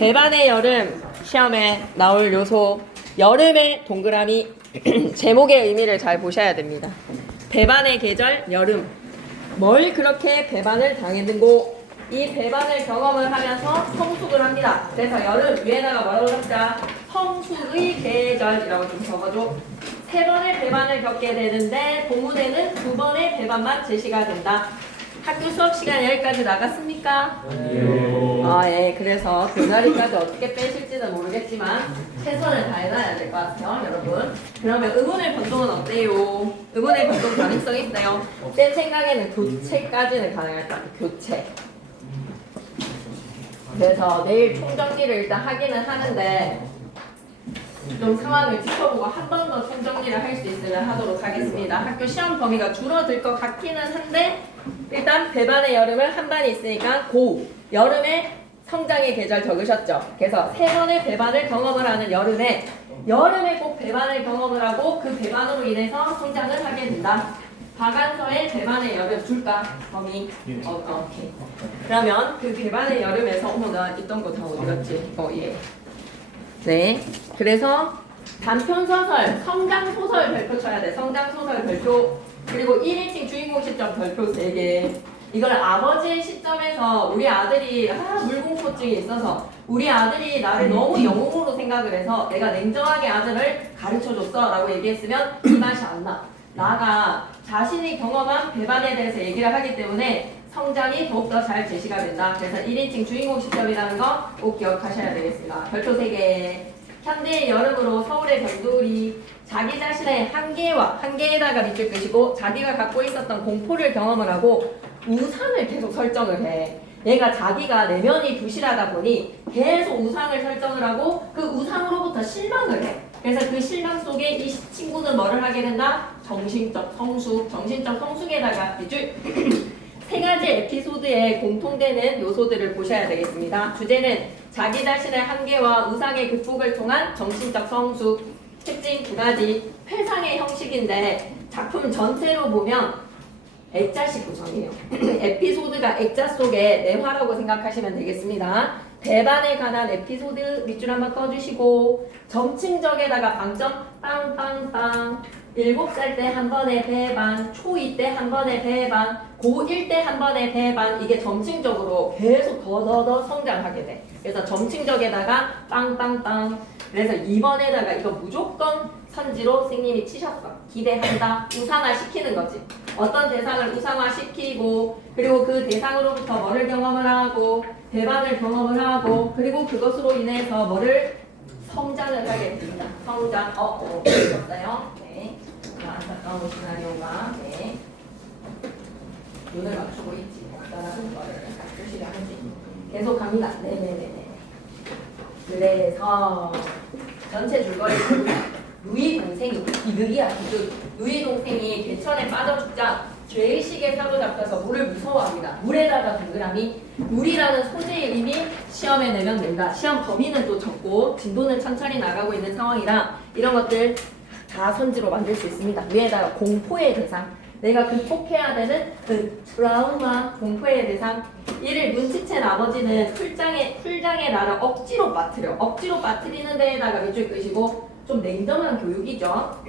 배반의 여름 시험에 나올 요소 여름의 동그라미 제목의 의미를 잘 보셔야 됩니다. 배반의 계절 여름. 뭘 그렇게 배반을 당했는고 이 배반을 경험을 하면서 성숙을 합니다. 그래서 여름 위에다가 뭐라고 적자? 성숙의 계절이라고 좀 적어줘. 3번의 배반을 겪게 되는데 본문에는 2번의 배반만 제시가 된다. 학교 수업 시간 여기까지 나갔습니까? 예. 그래서 그 자리까지 어떻게 빼실지는 모르겠지만 최선을 다해놔야 될 것 같아요, 여러분. 그러면 의문의 변동은 어때요? 의문의 변동 가능성 있어요? 쌤 생각에는 교체까지는 가능할 것 같아요. 교체. 그래서 내일 총정리를 일단 하기는 하는데 좀 상황을 짚어보고 한 번 더 총정리를 할 수 있으면 하도록 하겠습니다. 학교 시험 범위가 줄어들 것 같기는 한데 일단 배반의 여름을 한 반이 있으니까 여름에 성장의 계절 적으셨죠. 그래서 3번의 배반을 경험을 하는 여름에 꼭 배반을 경험을 하고 그 배반으로 인해서 성장을 하게 된다. 박안서의 배반의 여름 줄까? 범위? 오케이. 그러면 그 배반의 여름에서 나 있던 거 다 어디 갔지? 예. 네. 그래서 단편소설, 성장소설 별표 쳐야 돼. 성장소설 별표. 그리고 1인칭 주인공 시점 별표 3개. 이걸 아버지의 시점에서 우리 아들이 물공포증이 있어서 우리 아들이 나를 너무 영웅으로 생각을 해서 내가 냉정하게 아들을 가르쳐줬어 라고 얘기했으면 이 맛이 안 나. 나가 자신이 경험한 배반에 대해서 얘기를 하기 때문에 성장이 더욱더 잘 제시가 된다. 그래서 1인칭 주인공 시점이라는 거 꼭 기억하셔야 되겠습니다. 별표 3개. 현대의 여름으로 서울의 변두리. 자기 자신의 한계에다가 밑줄 끄시고 자기가 갖고 있었던 공포를 경험을 하고 우상을 계속 설정을 해. 얘가 자기가 내면이 부실하다 보니 계속 우상을 설정을 하고 그 우상으로부터 실망을 해. 그래서 그 실망 속에 이 친구는 뭐를 하게 된다? 정신적 성숙에다가 밑줄 3가지 에피소드에 공통되는 요소들을 보셔야 되겠습니다. 주제는 자기 자신의 한계와 우상의 극복을 통한 정신적 성숙. 특징 2가지. 회상의 형식인데 작품 전체로 보면 액자식 구성이에요. 에피소드가 액자 속의 내화라고 생각하시면 되겠습니다. 배반에 관한 에피소드 밑줄 한번 꺼주시고 점층적에다가 방점 빵빵빵. 7살 때 한 번의 배반, 초2 때 한 번의 배반, 고1 때 한 번의 배반. 이게 점층적으로 계속 더 성장하게 돼. 그래서 점층적에다가 빵빵빵. 그래서 2번에다가 이거 무조건 선지로 선생님이 치셨어. 기대한다. 우상화 시키는 거지. 어떤 대상을 우상화 시키고 그리고 그 대상으로부터 뭐를 경험을 하고 배반을 경험을 하고 그리고 그것으로 인해서 뭐를 성장을 하게 됩니다. 성장. 보셨어요? 네. 안타까운 시나리오가 네. 눈을 맞추고 있지. 없다라는 거를 표시를 하지. 계속 갑니다. 네네네네. 그래서 전체 줄거리 루이 동생이 비극이야. 비극. 루이 동생이 개천에 빠져 죽자 죄의식에 사로잡혀서 물을 무서워합니다. 물에다가 동그라미. 물이라는 소재의 의미 시험에 내면 된다. 시험 범위는 또 적고 진도는 천천히 나가고 있는 상황이라 이런 것들 다 선지로 만들 수 있습니다. 위에다가 공포의 대상. 내가 극복해야 되는 그 트라우마, 공포의 대상. 이를 눈치챈 아버지는 풀장의 나를 억지로 빠뜨리는 데에다가 밑줄 끄시고 좀 냉정한 교육이죠.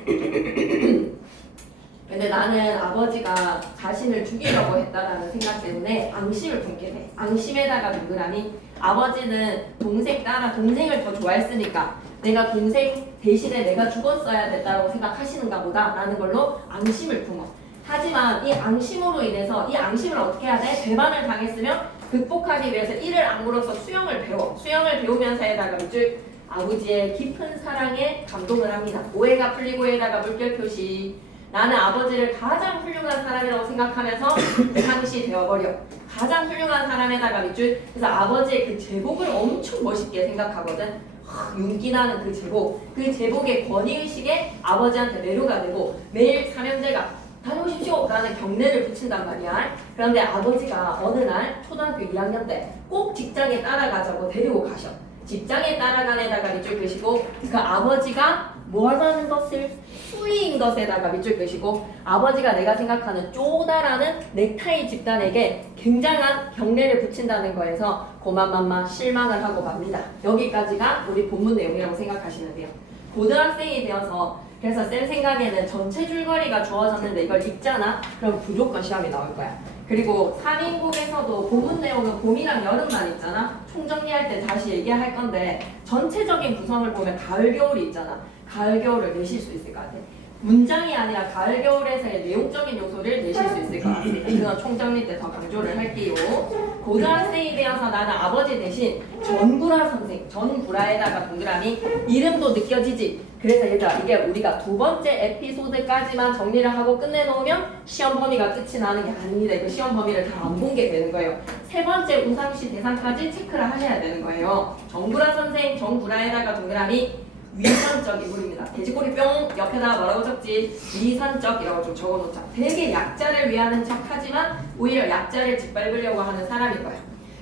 근데 나는 아버지가 자신을 죽이려고 했다라는 생각 때문에 앙심을 품게 돼. 앙심에다가 동그라미. 아버지는 동생 따라 동생을 더 좋아했으니까 내가 동생 대신에 내가 죽었어야 됐다고 생각하시는가 보다 라는 걸로 앙심을 품어. 하지만 이 앙심으로 인해서 이 앙심을 어떻게 해야 돼? 배반을 당했으면 극복하기 위해서 이를 악물어서 수영을 배워. 수영을 배우면서에다가 밑줄 아버지의 깊은 사랑에 감동을 합니다. 오해가 풀리고에다가 물결 표시. 나는 아버지를 가장 훌륭한 사람이라고 생각하면서 상시 되어버려. 가장 훌륭한 사람에다가 밑줄. 그래서 아버지의 그 제복을 엄청 멋있게 생각하거든. 윤기 나는 그 제복. 그 제복의 권위의식에 아버지한테 매료가 되고 매일 삼형제가 다녀오십시오 라는 경례를 붙인단 말이야. 그런데 아버지가 어느 날 초등학교 2학년 때 꼭 직장에 따라가자고 데리고 가셔. 직장에 따라간에다가 밑줄 그시고 그 아버지가 뭐라는 것을 수위인 것에다가 밑줄 그시고 아버지가 내가 생각하는 쪼다라는 넥타이 집단에게 굉장한 경례를 붙인다는 거에서 고만만마 실망을 하고 맙니다. 여기까지가 우리 본문 내용이라고 생각하시면 돼요. 고등학생이 되어서 그래서 쌤 생각에는 전체 줄거리가 주어졌는데 이걸 읽잖아? 그럼 무조건 시험에 나올 거야. 그리고 3인국에서도 본문 내용은 봄이랑 여름만 있잖아? 총정리할 때 다시 얘기할 건데 전체적인 구성을 보면 가을, 겨울이 있잖아. 가을, 겨울을 내실 수 있을 것 같아. 문장이 아니라 가을, 겨울에서의 내용적인 요소를 내실 수 있을 것 같습니다. 그건 총정리 때 더 강조를 할게요. 고등학생이 되어서 나는 아버지 대신 전구라 선생, 전구라에다가 동그라미 이름도 느껴지지. 그래서 얘들아 이게 우리가 두 번째 에피소드까지만 정리를 하고 끝내놓으면 시험 범위가 끝이 나는 게 아닙니다. 이거 시험 범위를 다 안 본 게 되는 거예요. 세 번째 우상시 대상까지 체크를 하셔야 되는 거예요. 전구라 선생, 전구라에다가 동그라미 위선적 인물입니다. 돼지꼬리 뿅 옆에다가 뭐라고 적지? 위선적이라고 좀 적어놓자. 되게 약자를 위하는 척하지만 오히려 약자를 짓밟으려고 하는 사람인 거야.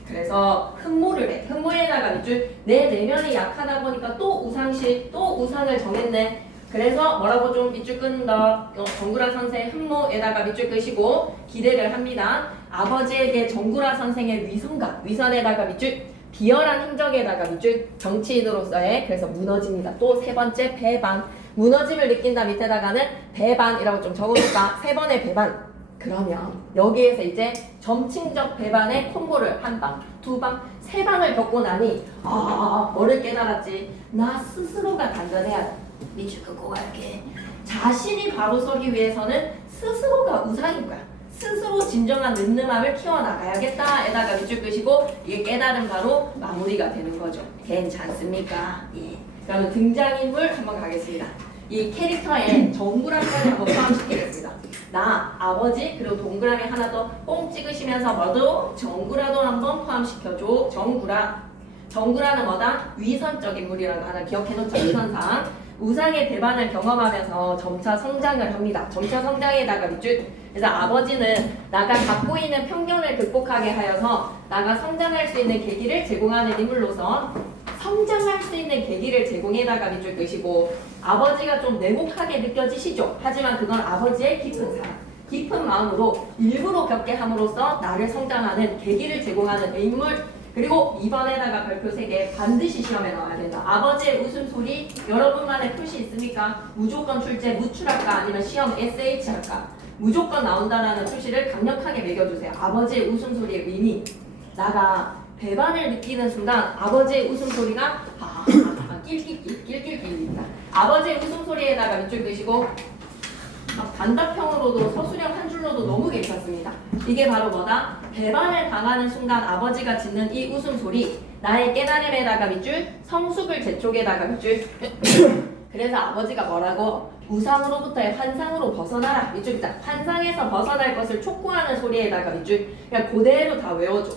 그래서 흠모를 해. 흠모에다가 밑줄 내 내면이 약하다 보니까 또 우상시 또 우상을 정했네. 그래서 뭐라고 좀 밑줄 끈다. 정구라 선생 흠모에다가 밑줄 끄시고 기대를 합니다. 아버지에게 정구라 선생의 위선과 위선에다가 밑줄 비열한 행적에다가 밑줄 정치인으로서의 그래서 무너집니다. 또 세 번째 배반. 무너짐을 느낀다 밑에다가는 배반이라고 좀 적어놓을까? 세 번의 배반. 그러면 여기에서 이제 점층적 배반의 콤보를 한 방, 두 방, 세 방을 겪고 나니 뭐를 깨달았지? 나 스스로가 단단해야 돼. 밑줄 긋고 갈게. 자신이 바로 서기 위해서는 스스로가 우상인 거야. 스스로 진정한 늠름함을 키워나가야겠다 에다가 밑줄 끄시고 이게 깨달은 바로 마무리가 되는 거죠. 괜찮습니까? 예. 그러면 등장인물 한번 가겠습니다. 이 캐릭터에 정구라까지 한번 포함시키겠습니다. 나, 아버지, 그리고 동그라미 하나 더 뽕 찍으시면서 뭐도 정구라도 한번 포함시켜줘. 정구라. 정구라는 뭐다? 위선적 인물이라는 거 하나 기억해놓자. 위선상. 우상의 배반을 경험하면서 점차 성장을 합니다. 점차 성장에다가 밑줄. 그래서 아버지는 나가 갖고 있는 편견을 극복하게 하여서 나가 성장할 수 있는 계기를 제공하는 인물로서 성장할 수 있는 계기를 제공해다가 밑줄 끄시고 아버지가 좀 냉혹하게 느껴지시죠? 하지만 그건 아버지의 깊은 사랑, 깊은 마음으로 일부러 겪게 함으로써 나를 성장하는 계기를 제공하는 인물. 그리고 2번에다가 별표 3개 반드시 시험에 나와야 된다. 아버지의 웃음소리 여러분만의 표시 있습니까? 무조건 출제 무출할까 아니면 시험 SH 할까? 무조건 나온다라는 표시를 강력하게 매겨주세요. 아버지의 웃음소리의 의미. 나가 배반을 느끼는 순간 아버지의 웃음소리가 낄낄낄입니다. 아버지의 웃음소리에다가 밑줄 그시고 단답형으로도 서술형 한 줄로도 너무 괜찮습니다. 이게 바로 뭐다? 배반을 당하는 순간 아버지가 짓는 이 웃음소리 나의 깨달음에다가 밑줄 성숙을 재촉에다가 밑줄 그래서 아버지가 뭐라고? 우상으로부터의 환상으로 벗어나라 밑줄 있다. 환상에서 벗어날 것을 촉구하는 소리에다가 밑줄 그냥 그대로 다 외워줘.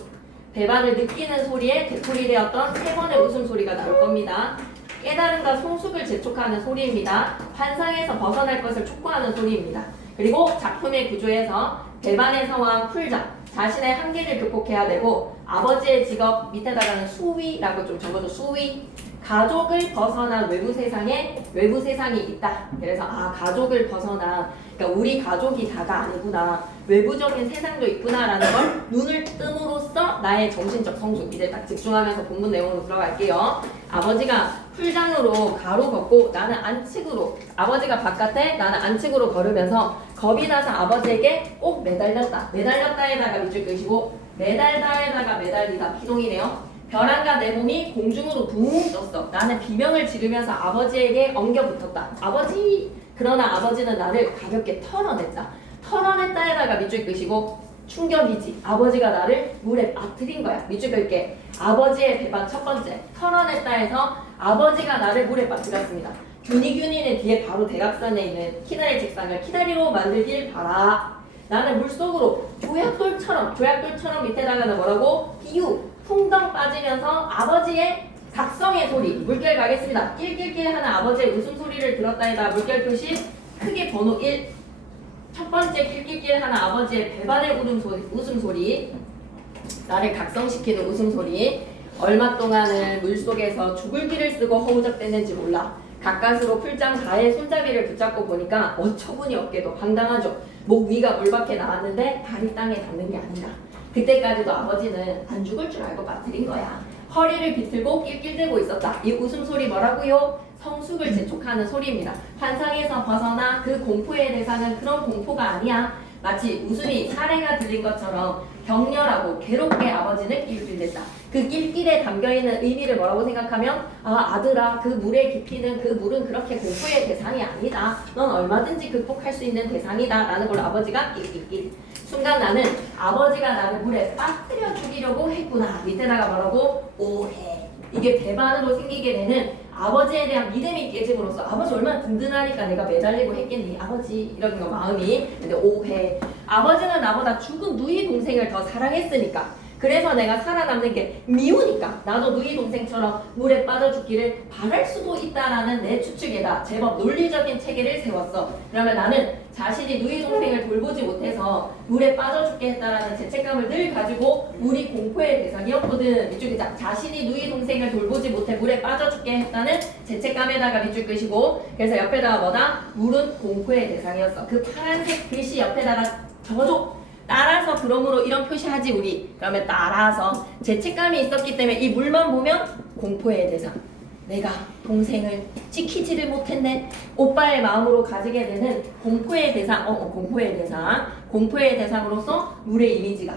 배반을 느끼는 소리에 되풀이 되었던 세 번의 웃음소리가 나올 겁니다. 깨달음과 성숙을 재촉하는 소리입니다. 환상에서 벗어날 것을 촉구하는 소리입니다. 그리고 작품의 구조에서 배반의 상황 풀자. 자신의 한계를 극복해야 되고 아버지의 직업 밑에다가는 수위라고 좀 적어줘. 수위. 가족을 벗어난 외부 세상이 있다. 그래서 가족을 벗어난 그러니까 우리 가족이 다가 아니구나. 외부적인 세상도 있구나라는 걸 눈을 뜸으로써 나의 정신적 성숙. 이제 딱 집중하면서 본문 내용으로 들어갈게요. 아버지가 풀장으로 가로 걷고 나는 안측으로 아버지가 바깥에 나는 안측으로 걸으면서 겁이 나서 아버지에게 꼭 매달렸다. 매달렸다에다가 밑줄 끄시고 매달다에다가 매달리다 피동이네요. 벼랑과 내 몸이 공중으로 붕 떴어. 나는 비명을 지르면서 아버지에게 엉겨 붙었다. 아버지! 그러나 아버지는 나를 가볍게 털어냈다. 털어냈다에다가 밑줄 끄시고 충격이지. 아버지가 나를 물에 빠뜨린 거야. 밑줄 끌게. 아버지의 배반 첫 번째. 털어냈다에서 아버지가 나를 물에 빠뜨렸습니다. 균이는 뒤에 바로 대각선에 있는 키다리 책상을 키다리로 만들길 바라. 나는 물속으로 조약돌처럼 밑에다가는 뭐라고? 비유. 풍덩 빠지면서 아버지의 각성의 소리 물결 가겠습니다. 낄낄낄 하는 아버지의 웃음소리를 들었다에다 물결 표시 크게 번호 1. 첫 번째 낄낄낄 하는 아버지의 배반의 웃음소리 나를 각성시키는 웃음소리 얼마 동안은 물속에서 죽을 기를 쓰고 허우적댔는지 몰라. 가까스로 풀장 가에 손잡이를 붙잡고 보니까 어처구니 없게도 황당하죠. 목 위가 물 밖에 나왔는데 발이 땅에 닿는 게 아니다. 그때까지도 아버지는 안 죽을 줄 알고 빠뜨린 거야. 허리를 비틀고 낄낄대고 있었다. 이 웃음소리 뭐라고요? 성숙을 재촉하는 소리입니다. 환상에서 벗어나 그 공포의 대상은 그런 공포가 아니야. 마치 웃음이 사례가 들린 것처럼 격렬하고 괴롭게 아버지는 낄낄댔다. 그 낄낄에 담겨있는 의미를 뭐라고 생각하면 아들아 그 물의 깊이는 그 물은 그렇게 공포의 대상이 아니다. 넌 얼마든지 극복할 수 있는 대상이다. 라는 걸로 아버지가 낄낄낄. 순간 나는 아버지가 나를 물에 빠뜨려 죽이려고 했구나. 밑에다가 뭐라고? 오해. 이게 배반으로 생기게 되는 아버지에 대한 믿음이 깨짐으로써 아버지 얼마나 든든하니까 내가 매달리고 했겠니 아버지 이런 거 마음이. 근데 오해. 아버지는 나보다 죽은 누이 동생을 더 사랑했으니까, 그래서 내가 살아남는 게 미우니까 나도 누이 동생처럼 물에 빠져 죽기를 바랄 수도 있다라는 내 추측에다 제법 논리적인 체계를 세웠어. 그러면 나는 자신이 누이 동생을 돌보지 못해서 물에 빠져 죽게 했다라는 죄책감을 늘 가지고 물이 공포의 대상이었거든. 밑줄 긋자. 자신이 누이 동생을 돌보지 못해 물에 빠져 죽게 했다는 죄책감에다가 밑줄 끄시고, 그래서 옆에다가 뭐다? 물은 공포의 대상이었어. 그 파란색 글씨 옆에다가 적어줘. 따라서 그러므로 이런 표시하지 우리. 그러면 따라서 죄책감이 있었기 때문에 이 물만 보면 공포의 대상. 내가 동생을 지키지를 못했네. 오빠의 마음으로 가지게 되는 공포의 대상. 공포의 대상. 공포의 대상으로서 물의 이미지가.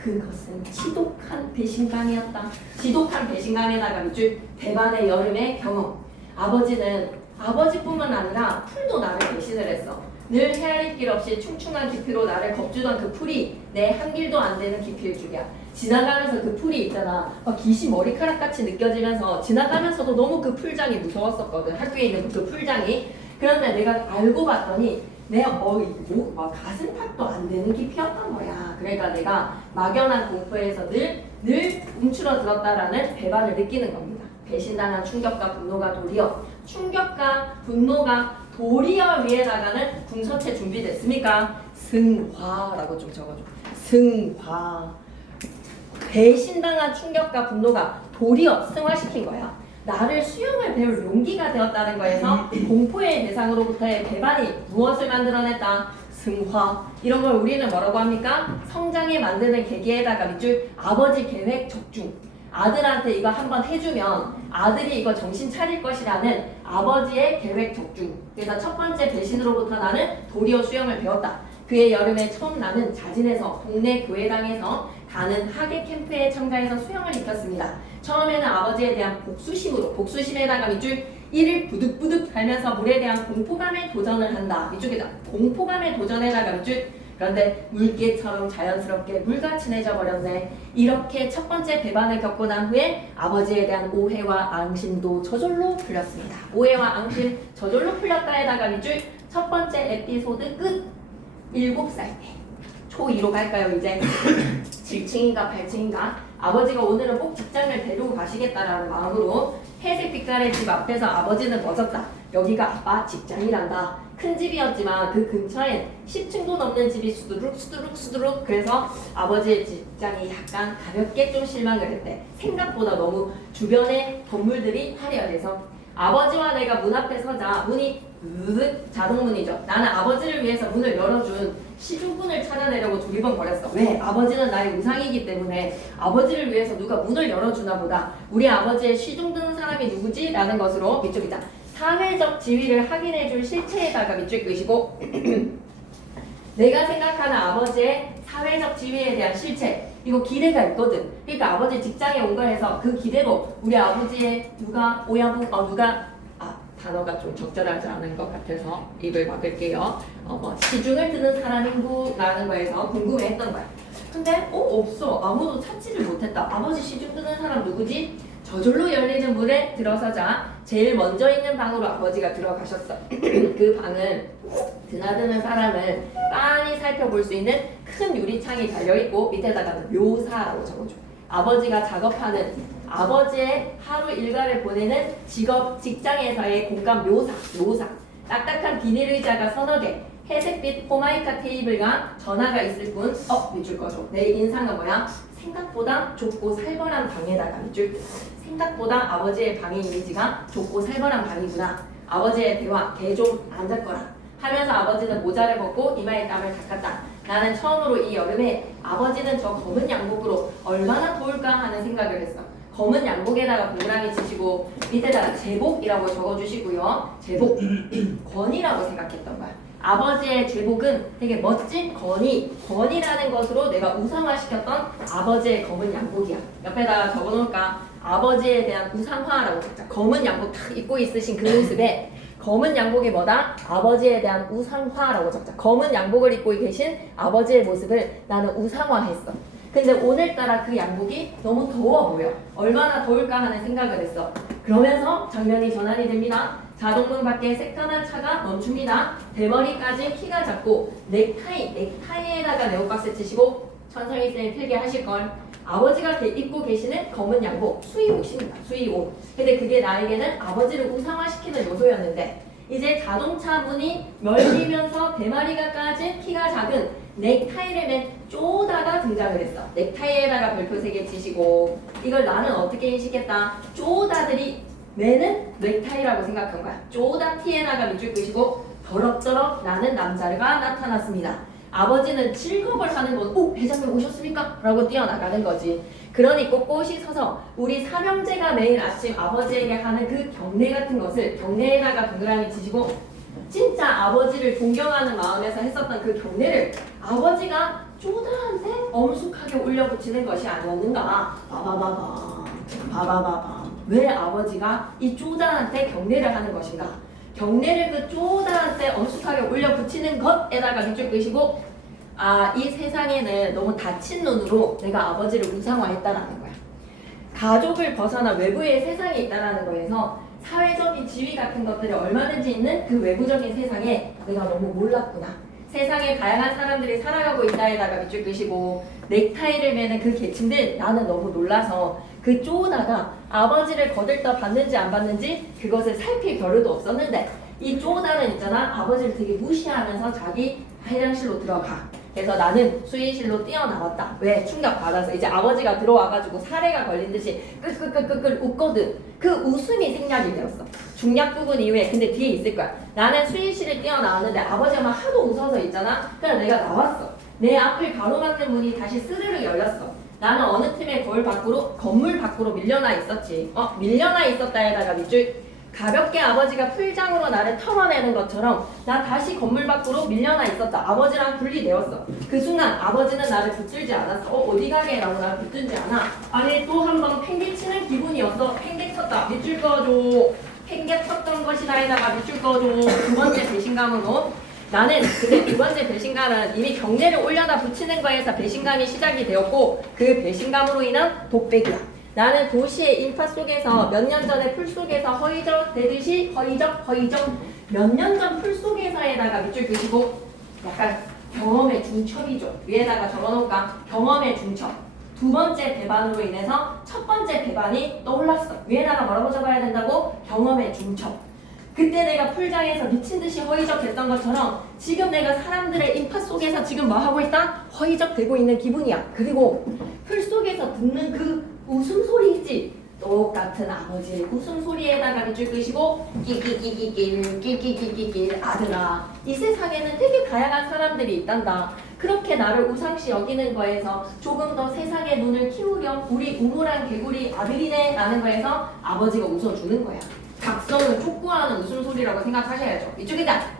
그것은 지독한 배신감이었다. 지독한 배신감에다가 밑줄 배반의 여름의 경험. 아버지는 아버지뿐만 아니라 풀도 나를 배신을 했어. 늘 헤아릴 길 없이 충충한 깊이로 나를 겁주던 그 풀이 내 한 길도 안 되는 깊이일 줄이야. 지나가면서 그 풀이 있잖아. 막 귀신 머리카락 같이 느껴지면서 지나가면서도 너무 그 풀장이 무서웠었거든. 학교에 있는 그 풀장이. 그런데 내가 알고 봤더니 내 가슴팍도 안 되는 깊이였던 거야. 그러니까 내가 막연한 공포에서 늘 움츠러들었다라는 배반을 느끼는 겁니다. 배신당한 충격과 분노가 도리어. 충격과 분노가 도리어 위에다가는 궁서체 준비됐습니까? 승화라고 좀 적어줘. 승화. 배신당한 충격과 분노가 도리어 승화시킨 거야. 나를 수영을 배울 용기가 되었다는 거에서 공포의 대상으로부터의 배반이 무엇을 만들어냈다? 승화. 이런 걸 우리는 뭐라고 합니까? 성장에 만드는 계기에다가 밑줄 아버지 계획 적중. 아들한테 이거 한번 해주면 아들이 이거 정신 차릴 것이라는 아버지의 계획 적중. 그래서 첫 번째 배신으로부터 나는 도리어 수영을 배웠다. 그해 여름에 처음 나는 자진해서 동네 교회당에서 가는 하계 캠프에 참가해서 수영을 익혔습니다. 처음에는 아버지에 대한 복수심으로, 복수심에다가 밑줄 이를 부득부득 달면서 물에 대한 공포감에 도전을 한다. 이쪽에다 공포감에 도전에다가 밑줄. 그런데 물개처럼 자연스럽게 물과 친해져 버렸네. 이렇게 첫 번째 배반을 겪고 난 후에 아버지에 대한 오해와 앙심도 저절로 풀렸습니다. 오해와 앙심 저절로 풀렸다에다가 밑줄. 첫 번째 에피소드 끝. 7살 때. 초2로 갈까요 이제? 7층인가 8층인가? 아버지가 오늘은 꼭 직장을 데리고 가시겠다라는 마음으로 회색 빛깔의 집 앞에서 아버지는 멎었다. 여기가 아빠 직장이란다. 큰 집이었지만 그 근처엔 10층도 넘는 집이 수두룩. 그래서 아버지의 직장이 약간 가볍게 좀 실망을 했대. 생각보다 너무 주변의 건물들이 화려해서. 아버지와 내가 문 앞에 서자 문이 자동문이죠. 나는 아버지를 위해서 문을 열어준 시중문을 찾아내려고 두리번거렸어. 왜? 아버지는 나의 우상이기 때문에 아버지를 위해서 누가 문을 열어주나 보다. 우리 아버지의 시중 드는 사람이 누구지? 라는 것으로 밑줄이자. 사회적 지위를 확인해줄 실체에다가 밑줄 끄시고 내가 생각하는 아버지의 사회적 지위에 대한 실체, 이거 기대가 있거든. 그러니까 아버지 직장에 온 거에서 그 기대로 우리 아버지의 단어가 좀 적절하지 않은 것 같아서 입을 막을게요. 시중을 드는 사람인구라는 거에서 궁금해했던 거야. 근데 없어. 아무도 찾지를 못했다. 아버지 시중 드는 사람 누구지? 저절로 열리는 문에 들어서자 제일 먼저 있는 방으로 아버지가 들어가셨어. 그 방은 드나드는 사람을 빤히 살펴볼 수 있는 큰 유리창이 달려있고 밑에다가 묘사라고 적어줘. 아버지가 작업하는 아버지의 하루 일과를 보내는 직장에서의 공간 묘사. 딱딱한 비닐 의자가 서너 개, 회색빛 포마이카 테이블과 전화가 있을 뿐. 밑줄 꺼줘. 내 인상은 뭐야? 생각보다 좁고 살벌한 방에다가 밑줄 듯. 생각보다 아버지의 방의 이미지가 좁고 살벌한 방이구나. 아버지의 대화, 개 좀 앉았거라 하면서 아버지는 모자를 벗고 이마에 땀을 닦았다. 나는 처음으로 이 여름에 아버지는 저 검은 양복으로 얼마나 더울까 하는 생각을 했어. 검은 양복에다가 동그라미 치시고 밑에다가 제복이라고 적어주시고요. 제복, 권이라고 생각했던 거야. 아버지의 제복은 되게 멋진 권이라는 것으로 내가 우상화시켰던 아버지의 검은 양복이야. 옆에다가 적어놓을까? 아버지에 대한 우상화라고 적자. 검은 양복 탁 입고 있으신 그 모습에 검은 양복이 뭐다? 아버지에 대한 우상화라고 적자. 검은 양복을 입고 계신 아버지의 모습을 나는 우상화했어. 근데 오늘따라 그 양복이 너무 더워 보여. 얼마나 더울까 하는 생각을 했어. 그러면서 장면이 전환이 됩니다. 자동문 밖에 새까만 차가 멈춥니다. 대머리까지 키가 작고 넥타이에다가 네오박스 치시고 천성이 쌤이 필기하실걸. 아버지가 입고 계시는 검은 양복, 수의옷입니다. 수의옷. 근데 그게 나에게는 아버지를 우상화시키는 요소였는데 이제 자동차 문이 열리면서 대마리가 까진 키가 작은 넥타이를 맨 쪼다가 등장을 했어. 넥타이에다가 별표 3개 치시고 이걸 나는 어떻게 인식했다? 쪼다들이 매는 넥타이라고 생각한 거야. 쪼다 티에다가 밑줄 끄시고 더럽더럽 나는 남자가 나타났습니다. 아버지는 즐거움을 하는 건 오! 회장님 오셨습니까? 라고 뛰어나가는 거지. 그러니 꼿꼿이 서서 우리 삼형제가 매일 아침 아버지에게 하는 그 경례 같은 것을 경례에다가 동그라미 치시고 진짜 아버지를 존경하는 마음에서 했었던 그 경례를 아버지가 쪼다한테 엄숙하게 올려붙이는 것이 아니었는가. 바바바바. 왜 아버지가 이 쪼다한테 경례를 하는 것인가. 경례를 그 쪼다한테 엄숙하게 올려붙이는 것에다가 밑줄 끄시고 이 세상에는 너무 닫힌 눈으로 내가 아버지를 우상화했다라는 거야. 가족을 벗어나 외부의 세상에 있다라는 거에서 사회적인 지위 같은 것들이 얼마든지 있는 그 외부적인 세상에 내가 너무 몰랐구나. 세상에 다양한 사람들이 살아가고 있다에다가 밑줄 끄시고 넥타이를 매는 그 계층들 나는 너무 놀라서 그 쪼다가 아버지를 거들떠 받는지 안 받는지 그것을 살필 겨를도 없었는데 이 쪼다는 있잖아. 아버지를 되게 무시하면서 자기 화장실로 들어가. 그래서 나는 수의실로 뛰어나왔다. 왜? 충격받아서 이제 아버지가 들어와가지고 사례가 걸린 듯이 끌끌끌끌끌 웃거든. 그 웃음이 생략이 되었어. 중략 부분 이후에. 근데 뒤에 있을 거야. 나는 수의실을 뛰어나왔는데 아버지가 막 하도 웃어서 있잖아. 그래서 내가 나왔어. 내 앞을 가로막는 문이 다시 스르르 열렸어. 나는 어느 틈에 건물 밖으로 밀려나 있었지. 밀려나 있었다에다가 밑줄 가볍게 아버지가 풀장으로 나를 털어내는 것처럼 나 다시 건물 밖으로 밀려나 있었다. 아버지랑 분리되었어. 그 순간 아버지는 나를 붙들지 않았어. 어디 가게? 라고 나를 붙들지 않아. 아니 또 한 번 팽개치는 기분이었어. 팽개쳤다. 밑줄 꺼줘. 팽개쳤던 것이다에다가 밑줄 꺼줘. 두 번째 배신감으로 나는 근데 두 번째 배신감은 이미 경례를 올려다 붙이는 거에서 배신감이 시작이 되었고 그 배신감으로 인한 독백이야. 나는 도시의 인파 속에서 몇 년 전에 풀 속에서 허이적 되듯이 허이적 몇 년 전 풀 속에서에다가 밑줄 끄시고 약간 경험의 중첩이죠. 위에다가 적어놓을까? 경험의 중첩. 두 번째 배반으로 인해서 첫 번째 배반이 떠올랐어. 위에다가 뭐라고 적어야 된다고? 경험의 중첩. 그때 내가 풀장에서 미친듯이 허이적됐던 것처럼 지금 내가 사람들의 인파 속에서 지금 뭐 하고 있다? 허이적되고 있는 기분이야. 그리고 풀 속에서 듣는 그 웃음소리 있지? 똑같은 아버지의 웃음소리에다가 밑줄 끄시고 낄낄낄낄낄 아들아 이 세상에는 되게 다양한 사람들이 있단다. 그렇게 나를 우상시 여기는 거에서 조금 더 세상의 눈을 키우렴 우리 우물한 개구리 아들이네 라는 거에서 아버지가 웃어주는 거야. 각성을 촉구하는 웃음소리라고 생각하셔야죠. 이쪽이다.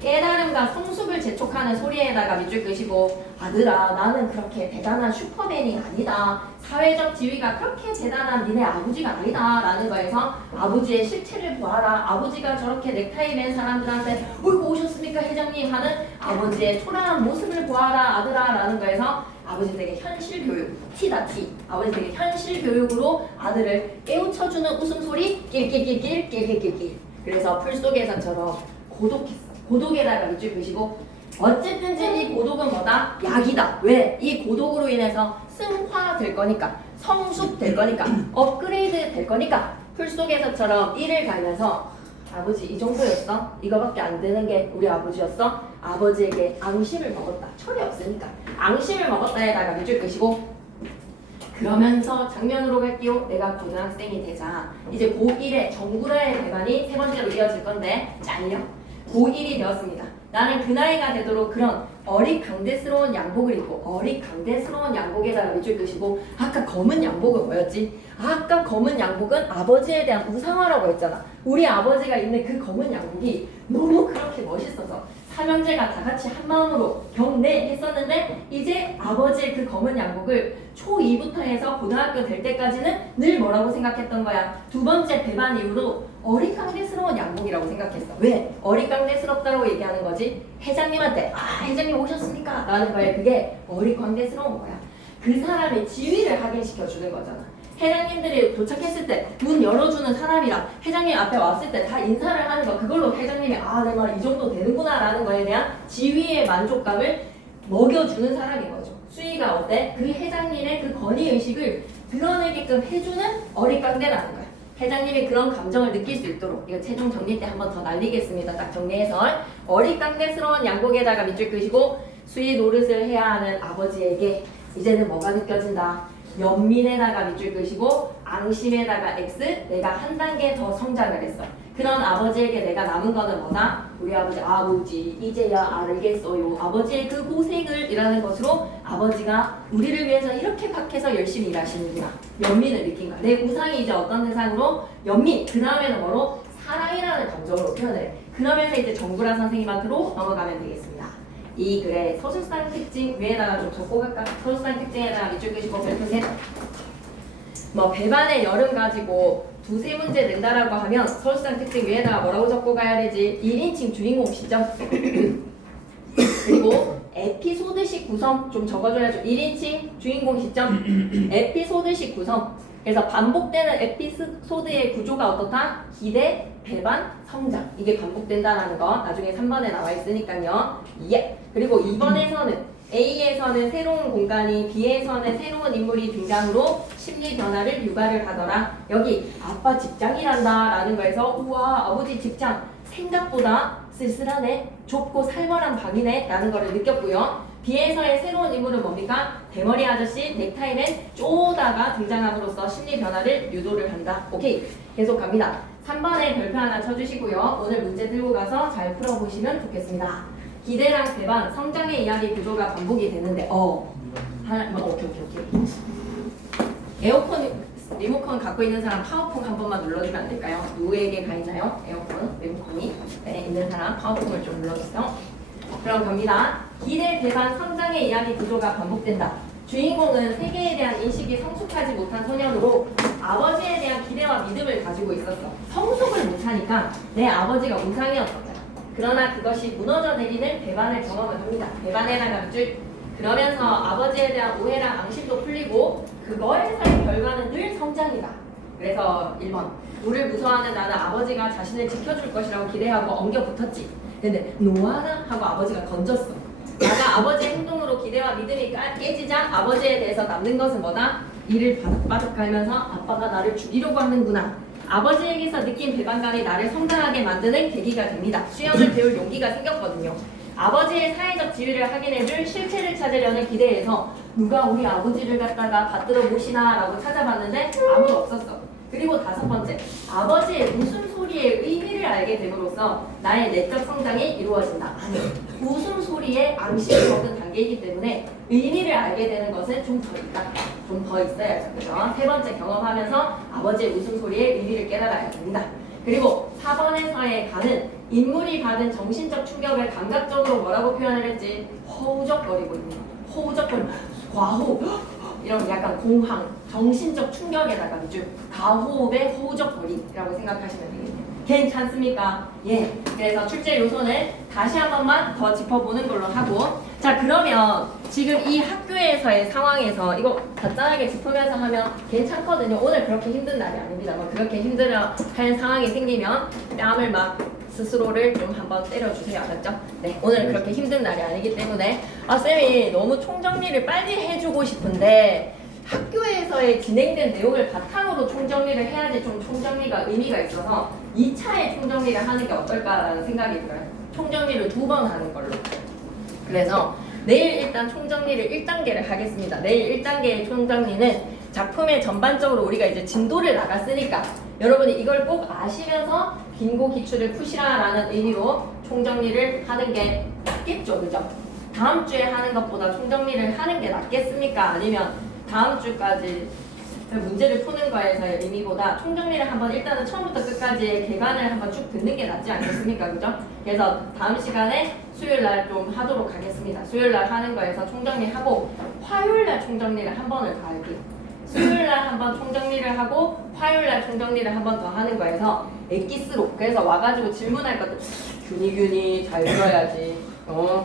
깨달음과 성숙을 재촉하는 소리에다가 밑줄 끄시고 아들아 나는 그렇게 대단한 슈퍼맨이 아니다. 사회적 지위가 그렇게 대단한 니네 아버지가 아니다 라는 거에서 아버지의 실체를 보아라. 아버지가 저렇게 넥타이 맨 사람들한테 어이구 오셨습니까 회장님 하는 아버지의 초라한 모습을 보아라 아들아 라는 거에서 아버지 되게 현실 교육 티다 티. 아버지 되게 현실 교육으로 아들을 깨우쳐주는 웃음소리 낄낄낄낄. 그래서 풀 속에서처럼 고독했어. 고독에다가 밑줄 그시고 어쨌든지 이 고독은 뭐다? 약이다. 왜? 이 고독으로 인해서 승화될 거니까 성숙될 거니까 업그레이드 될 거니까 풀 속에서처럼 이를 갈면서 아버지 이 정도였어? 이거밖에 안 되는 게 우리 아버지였어? 아버지에게 앙심을 먹었다. 철이 없으니까 앙심을 먹었다에다가 밑줄 끄시고 그러면서 장면으로 갈게요. 내가 고등학생이 되자 이제 고1의 정구라의 배반이 세 번째로 이어질 건데 잘려. 고1이 되었습니다. 나는 그 나이가 되도록 그런 어릿강대스러운 양복을 입고 어릿강대스러운 양복에다가 밑줄 끄시고 아까 검은 양복은 뭐였지? 아까 검은 양복은 아버지에 대한 우상화라고 했잖아. 우리 아버지가 입는 그 검은 양복이 너무 그렇게 멋있어서 삼형제가 다 같이 한 마음으로 경례했었는데 이제 아버지의 그 검은 양복을 초2부터 해서 고등학교 될 때까지는 늘 뭐라고 생각했던 거야? 두 번째 배반 이후로 어릿강대스러운 양복이라고 생각했어. 왜? 어릿강대스럽다고 얘기하는 거지? 회장님한테 회장님 오셨습니까? 라는 거에 그게 어릿강대스러운 거야. 그 사람의 지위를 확인시켜 주는 거잖아. 회장님들이 도착했을 때 문 열어주는 사람이랑 회장님 앞에 왔을 때 다 인사를 하는 거 그걸로 회장님이 내 말 이 정도 되는구나 라는 거에 대한 지위의 만족감을 먹여주는 사람인 거죠. 수희가 어때? 그 회장님의 그 권위의식을 드러내게끔 해주는 어릿강대라는 거야. 회장님이 그런 감정을 느낄 수 있도록 이거 최종 정리 때 한 번 더 날리겠습니다. 딱 정리해서 어릿강대스러운 양복에다가 밑줄 끄시고 수희 노릇을 해야 하는 아버지에게 이제는 뭐가 느껴진다? 연민에다가 밑줄 끄시고 앙심에다가 X 내가 한 단계 더 성장을 했어. 그런 아버지에게 내가 남은 거는 뭐다? 우리 아버지 이제야 알겠어요. 아버지의 그 고생을 이라는 것으로 아버지가 우리를 위해서 이렇게 밖에서 열심히 일하시는구나. 연민을 느낀 거야. 내 우상이 이제 어떤 대상으로? 연민. 그 다음에는 뭐로? 사랑이라는 감정으로 표현을 해. 그러면서 이제 정구라 선생님한테로 넘어가면 되겠습니다. 이 글의 서술상 특징 위에다가 좀 적고 갈까? 서술상 특징에다가 밑줄 끄시고 별표 셋. 뭐 배반의 여름 가지고 두세 문제 낸다라고 하면 서술상 특징 위에다가 뭐라고 적고 가야 되지? 1인칭 주인공 시점. 그리고 에피소드식 구성 좀 적어줘야죠. 1인칭 주인공 시점. 에피소드식 구성. 그래서 반복되는 에피소드의 구조가 어떻다? 기대, 배반, 성장. 이게 반복된다라는 거 나중에 3번에 나와 있으니까요. 예. 그리고 2번에서는 A에서는 새로운 공간이 B에서는 새로운 인물이 등장으로 심리 변화를 유발을 하더라. 여기 아빠 직장이란다 라는 거에서 우와 아버지 직장 생각보다 쓸쓸하네 좁고 살벌한 방이네 라는 거를 느꼈고요. B에서의 새로운 인물은 뭡니까? 대머리 아저씨 넥타이는 쪼다가 등장함으로써 심리 변화를 유도를 한다. 오케이 계속 갑니다. 3번에 별표 하나 쳐주시고요. 오늘 문제 들고 가서 잘 풀어보시면 좋겠습니다. 기대랑 배반, 성장의 이야기 구조가 반복이 되는데 오케이. 에어컨 리모컨 갖고 있는 사람 파워폰 한 번만 눌러주면 안 될까요? 누구에게 가 있나요? 에어컨 리모컨이 있는 사람 파워폰을 좀 눌러주세요. 그럼 갑니다. 기대, 배반, 성장의 이야기 구조가 반복된다. 주인공은 세계에 대한 인식이 성숙하지 못한 소년으로 아버지에 대한 기대와 믿음을 가지고 있었어. 성숙을 못하니까 내 아버지가 우상이었던 거야. 그러나 그것이 무너져 내리는 배반을 경험을 합니다. 배반에다가 밑줄. 그러면서 아버지에 대한 오해랑 앙심도 풀리고 그거에서의 결과는 늘 성장이다. 그래서 1번 우를 무서워하는 나는 아버지가 자신을 지켜줄 것이라고 기대하고 엉겨 붙었지. 근데 놓아라 하고 아버지가 던졌어. 나가 아버지의 행동으로 기대와 믿음이 깨지자 아버지에 대해서 남는 것은 뭐다? 이를 바득바득 갈면서 아빠가 나를 죽이려고 하는구나. 아버지에게서 느낀 배반감이 나를 성장하게 만드는 계기가 됩니다. 수영을 배울 용기가 생겼거든요. 아버지의 사회적 지위를 확인해줄 실체를 찾으려는 기대에서 누가 우리 아버지를 갖다가 받들어 보시나 라고 찾아봤는데 아무도 없었어. 그리고 5번째, 아버지의 웃음소리의 의미를 알게 됨으로써 나의 내적 성장이 이루어진다. 아니, 웃음소리의 앙심을 먹은 단계이기 때문에 의미를 알게 되는 것은 좀 더 있다. 좀 더 있어야죠. 그죠? 3번째 경험하면서 아버지의 웃음소리의 의미를 깨달아야 됩니다. 그리고 4번에서의 가는 인물이 받은 정신적 충격을 감각적으로 뭐라고 표현을 했지? 허우적거리고 있는 거. 허우적거리고 과호흡 이런 약간 공황, 정신적 충격에다가 밑줄 가호흡의 허우적거리라고 생각하시면 되겠네요. 괜찮습니까? 예. 그래서 출제 요소는 다시 한 번만 더 짚어보는 걸로 하고 자 그러면 지금 이 학교에서의 상황에서 이거 간단하게 짚으면서 하면 괜찮거든요. 오늘 그렇게 힘든 날이 아닙니다. 뭐 그렇게 힘들어 할 상황이 생기면 뺨을 막 스스로를 좀 한번 때려주세요. 알았죠? 네, 오늘 그렇게 힘든 날이 아니기 때문에 쌤이 너무 총정리를 빨리 해주고 싶은데 학교에서의 진행된 내용을 바탕으로 총정리를 해야지 좀 총정리가 의미가 있어서 2차에 총정리를 하는 게 어떨까라는 생각이 들어요. 총정리를 2번 하는 걸로. 그래서 내일 일단 총정리를 1단계를 하겠습니다. 내일 1단계의 총정리는 작품의 전반적으로 우리가 이제 진도를 나갔으니까 여러분이 이걸 꼭 아시면서 빙고 기출을 푸시라라는 의미로 총정리를 하는 게 낫겠죠, 그죠? 다음 주에 하는 것보다 총정리를 하는 게 낫겠습니까? 아니면 다음 주까지 문제를 푸는 거에서의 의미보다 총정리를 한번 일단은 처음부터 끝까지 개관을 한번 쭉 듣는 게 낫지 않겠습니까? 그죠? 그래서 다음 시간에 수요일날 좀 하도록 하겠습니다. 수요일날 하는 거에서 총정리하고 화요일날 총정리를 한 번을 더 하기. 수요일날 한번 총정리를 하고 화요일날 총정리를 한 번 더 하는 거에서 엑기스로 그래서 와가지고 질문할 것도 균이 잘 들어야지.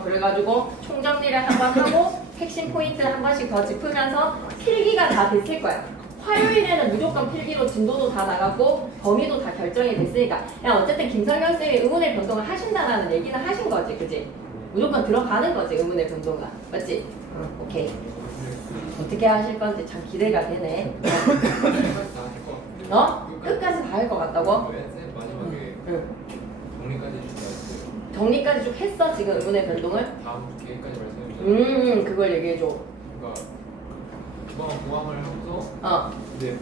그래가지고 총정리를 한 번 하고 핵심 포인트 한 번씩 더 짚으면서 필기가 다 됐을 거야. 화요일에는 무조건 필기로 진도도 다 나갔고 범위도 다 결정이 됐으니까 그냥 어쨌든 김성경 쌤이 의문의 변동을 하신다라는 얘기는 하신 거지, 그지? 무조건 들어가는 거지, 의문의 변동은. 맞지? 오케이. 어떻게 하실 건지 참 기대가 되네. 끝까지 다 할 것 같다고? 쌤 마지막에 정리까지 준비했어요. 정리까지 쭉 했어, 지금 의문의 변동을? 다음 기회까지 말씀해주세요. 그걸 얘기해줘. 그러니까 모함을 하고서 이제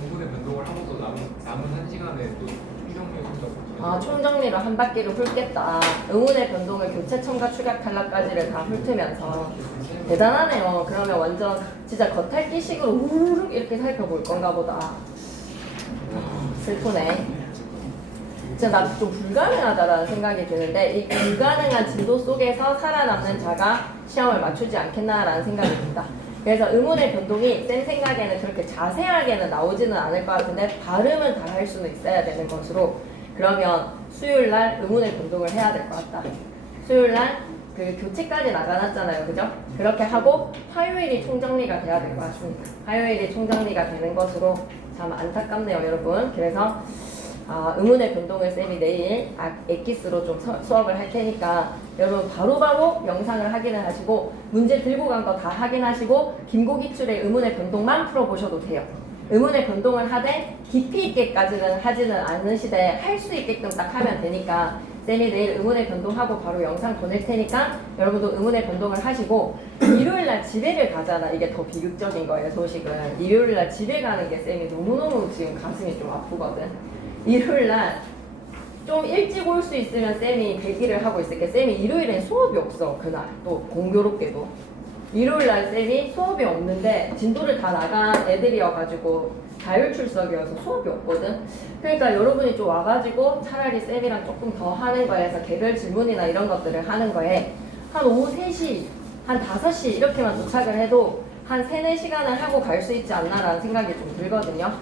공분의 변동을 하고서 남은 한 시간에 또 추정리 혼자고. 총정리로 한 바퀴를 훑겠다. 의문의 변동을 교체 첨가 추가 탈락까지를 다 훑으면서 대단하네요. 그러면 완전 진짜 겉핥기식으로 우르륵 이렇게 살펴볼 건가 보다. 슬프네. 진짜 나도 좀 불가능하다라는 생각이 드는데 이 불가능한 진도 속에서 살아남는 자가 시험을 맞추지 않겠나라는 생각이 듭니다. 그래서 의문의 변동이 쌤 생각에는 그렇게 자세하게는 나오지는 않을 것 같은데 발음은 다 할 수는 있어야 되는 것으로 그러면 수요일날 의문의 변동을 해야 될 것 같다. 수요일날 그 교체까지 나가놨잖아요, 그죠? 그렇게 하고 화요일이 총정리가 돼야 될 것 같습니다. 화요일이 총정리가 되는 것으로 참 안타깝네요, 여러분. 그래서 의문의 변동을 쌤이 내일 엑기스로 좀 수업을 할 테니까 여러분 바로바로 영상을 확인을 하시고 문제 들고 간 거 다 확인하시고 김고기출의 의문의 변동만 풀어보셔도 돼요. 의문의 변동을 하되 깊이 있게까지는 하지는 않으시되 할 수 있게끔 딱 하면 되니까 쌤이 내일 의문의 변동하고 바로 영상 보낼 테니까 여러분도 의문의 변동을 하시고 일요일날 집에를 가잖아. 이게 더 비극적인 거예요, 소식은. 일요일날 집에 가는 게 쌤이 너무너무 지금 가슴이 좀 아프거든. 일요일날 좀 일찍 올 수 있으면 쌤이 대기를 하고 있을게. 쌤이 일요일엔 수업이 없어. 그날 또 공교롭게도 일요일날 쌤이 수업이 없는데 진도를 다 나간 애들이어가지고 자율 출석이어서 수업이 없거든. 그러니까 여러분이 좀 와가지고 차라리 쌤이랑 조금 더 하는 거에서 개별 질문이나 이런 것들을 하는 거에 한 오후 3시, 한 5시 이렇게만 도착을 해도 한 3, 4시간을 하고 갈 수 있지 않나라는 생각이 좀 들거든요.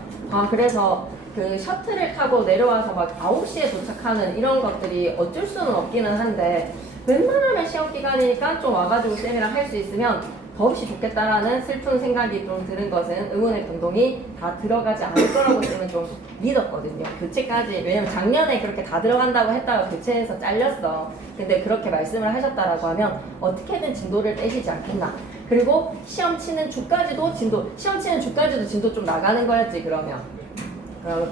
그래서 그 셔틀을 타고 내려와서 막 9시에 도착하는 이런 것들이 어쩔 수는 없기는 한데 웬만하면 시험 기간이니까 좀 와가지고 쌤이랑 할 수 있으면 더없이 좋겠다라는 슬픈 생각이 좀 드는 것은 의문의 변동이 다 들어가지 않을 거라고 쌤은 좀 믿었거든요. 교체까지. 왜냐면 작년에 그렇게 다 들어간다고 했다가 교체해서 잘렸어. 근데 그렇게 말씀을 하셨다라고 하면 어떻게든 진도를 떼시지 않겠나. 그리고 시험 치는 주까지도 진도 좀 나가는 거였지, 그러면.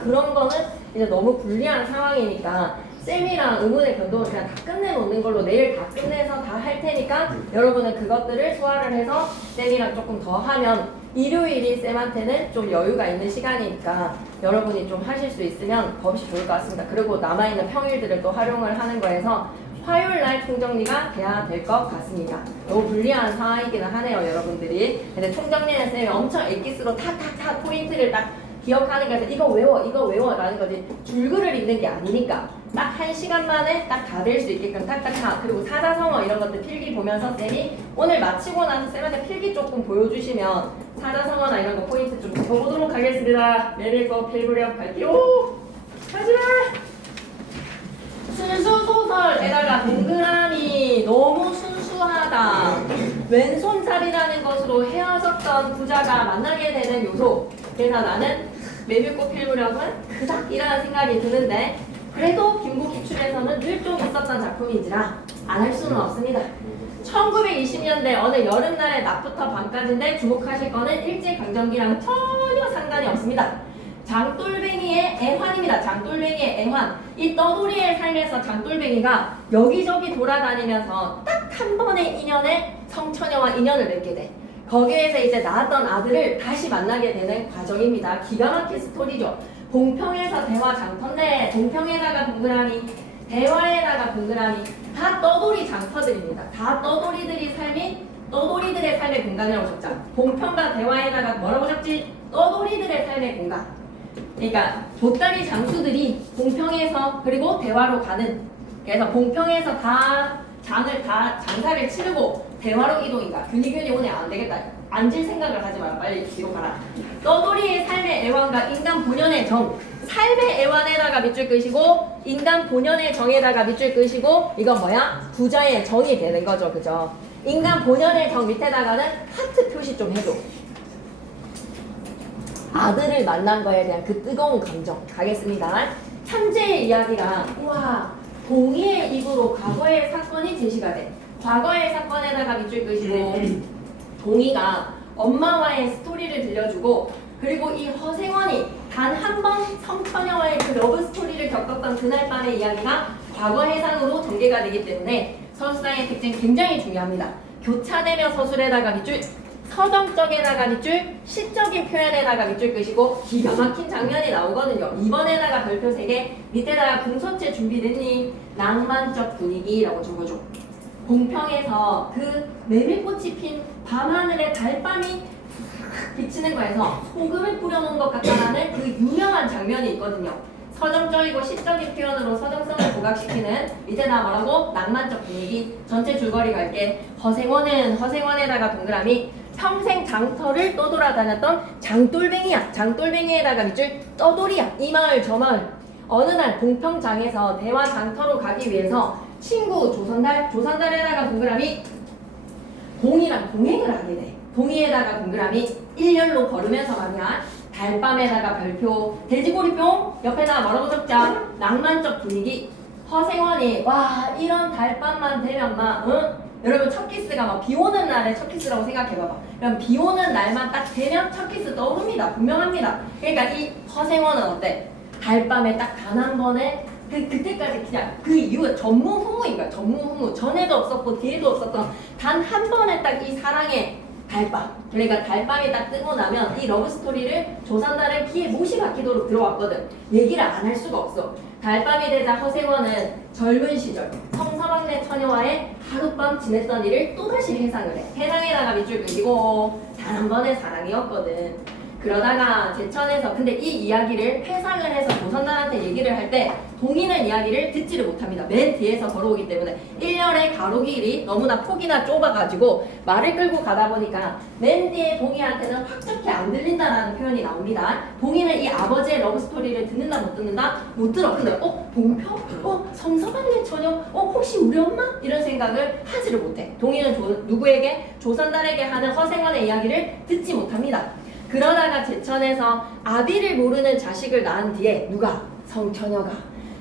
그런 거는 이제 너무 불리한 상황이니까 쌤이랑 의문의 변동을 그냥 다 끝내놓는 걸로 내일 다 끝내서 다 할 테니까 여러분은 그것들을 소화를 해서 쌤이랑 조금 더 하면 일요일이 쌤한테는 좀 여유가 있는 시간이니까 여러분이 좀 하실 수 있으면 더없이 좋을 것 같습니다. 그리고 남아있는 평일들을 또 활용을 하는 거에서 화요일날 총정리가 돼야 될 것 같습니다. 너무 불리한 상황이기는 하네요, 여러분들이. 근데 총정리는 쌤이 엄청 엑기스로 탁탁탁 포인트를 딱 기억하는 게 이거 외워 라는 거지 줄글을 읽는 게 아니니까 딱 1시간 만에 딱 다 될 수 있게끔 탁탁탁. 그리고 사자성어 이런 것들 필기 보면서 쌤이 오늘 마치고 나서 쌤한테 필기 조금 보여주시면 사자성어나 이런 거 포인트 좀 적어보도록 하겠습니다. 내릴 거 필구력 발표 하지마. 순수소설에다가 동그라미 너무 순수하다. 왼손잡이라는 것으로 헤어졌던 부자가 만나게 되는 요소. 그래서 나는 메밀꽃 필무력은 그닥이라는 생각이 드는데 그래도 김국기출에서는 늘 좀 있었던 작품인지라 안 할 수는 없습니다. 1920년대 어느 여름날의 낮부터 밤까지인데 주목하실 거는 일제강점기랑 전혀 상관이 없습니다. 장돌뱅이의 애환입니다. 장돌뱅이의 애환. 이 떠돌이의 삶에서 장돌뱅이가 여기저기 돌아다니면서 딱 한 번의 인연에 성처녀와 인연을 맺게 돼. 거기에서 이제 낳았던 아들을 다시 만나게 되는 과정입니다. 기가 막힌 스토리죠. 봉평에서 대화 장터인데 봉평에다가 동그라미, 대화에다가 동그라미, 다 떠돌이 장터들입니다. 다 떠돌이들의 삶의 공간이라고 적자. 봉평과 대화에다가 뭐라고 적지? 떠돌이들의 삶의 공간. 그러니까 보따리 장수들이 봉평에서 그리고 대화로 가는, 그래서 봉평에서 장사를 치르고 대화로 이동인가. 균이 오늘 안 되겠다. 앉을 생각을 하지 마라. 빨리 뒤로 가라. 떠돌이의 삶의 애환과 인간 본연의 정. 삶의 애환에다가 밑줄 끄시고 인간 본연의 정에다가 밑줄 끄시고 이건 뭐야? 부자의 정이 되는 거죠. 그죠? 인간 본연의 정 밑에다가는 하트 표시 좀 해줘. 아들을 만난 거에 대한 그 뜨거운 감정 가겠습니다. 천재의 이야기가 우와 동의의 입으로 과거의 사건이 제시가 돼. 과거의 사건에다가 밑줄 끄시고 동의가 엄마와의 스토리를 들려주고 그리고 이 허생원이 단 한 번 성처녀와의 그 러브 스토리를 겪었던 그날 밤의 이야기가 과거 해상으로 전개가 되기 때문에 서술상의 특징 굉장히 중요합니다. 교차되며 서술에다가 밑줄, 서정적에다가 밑줄, 시적인 표현에다가 밑줄 끄시고 기가 막힌 장면이 나오거든요. 2번에다가 별표 3개, 밑에다가 궁서체 준비됐니? 낭만적 분위기라고 적어줘. 봉평에서 그 메밀꽃이 핀 밤하늘에 달밤이 비치는 거에서 소금을 뿌려놓은 것 같다라는 그 유명한 장면이 있거든요. 서정적이고 시적인 표현으로 서정성을 부각시키는 밑에다 뭐라고? 낭만적 분위기. 전체 줄거리 갈게. 허생원에다가 동그라미. 평생 장터를 떠돌아다녔던 장돌뱅이야. 장돌뱅이에다가 밑줄 떠돌이야. 이 마을 저 마을. 어느 날 봉평장에서 대화 장터로 가기 위해서 친구 조선달에다가 동그라미 동이랑 동행을 하게 돼. 동이에다가 동그라미 일렬로 걸으면서 말이야. 달밤에다가 별표 돼지고리뿅 옆에다가 뭐라고 적자? 낭만적 분위기. 허생원이 와 이런 달밤만 되면 막 응? 여러분 첫 키스가 막 비 오는 날에 첫 키스라고 생각해봐봐. 그럼 비 오는 날만 딱 되면 첫 키스 떠오릅니다. 분명합니다. 그러니까 이 허생원은 어때? 달밤에 딱 단 한 번에 그때까지 그냥 그 이후에 전무후무인 거야. 전무후무. 전에도 없었고 뒤에도 없었던 단 한 번에 딱 이 사랑의 달밤. 그러니까 달밤이 딱 뜨고 나면 이 러브스토리를 조선달의 귀에 못이 박히도록 들어왔거든. 얘기를 안 할 수가 없어. 달밤이 되자 허생원은 젊은 시절 성서방네 처녀와의 하룻밤 지냈던 일을 또다시 회상을 해. 회상에다가 밑줄 그리고 단 한 번의 사랑이었거든. 그러다가 제천에서 근데 이 이야기를 회상을 해서 조선달한테 얘기를 할 때 동의는 이야기를 듣지를 못합니다. 맨 뒤에서 걸어오기 때문에 1년의 가로 길이 너무나 폭이나 좁아가지고 말을 끌고 가다 보니까 맨 뒤에 동의한테는 확정히 안 들린다라는 표현이 나옵니다. 동의는 이 아버지의 러브스토리를 듣는다 못 듣는다? 못 들어. 근데 봉평? 성서방네 처녀? 혹시 우리 엄마? 이런 생각을 하지를 못해. 동의는 누구에게? 조선달에게 하는 허생원의 이야기를 듣지 못합니다. 그러다가 제천에서 아비를 모르는 자식을 낳은 뒤에 누가? 성처녀가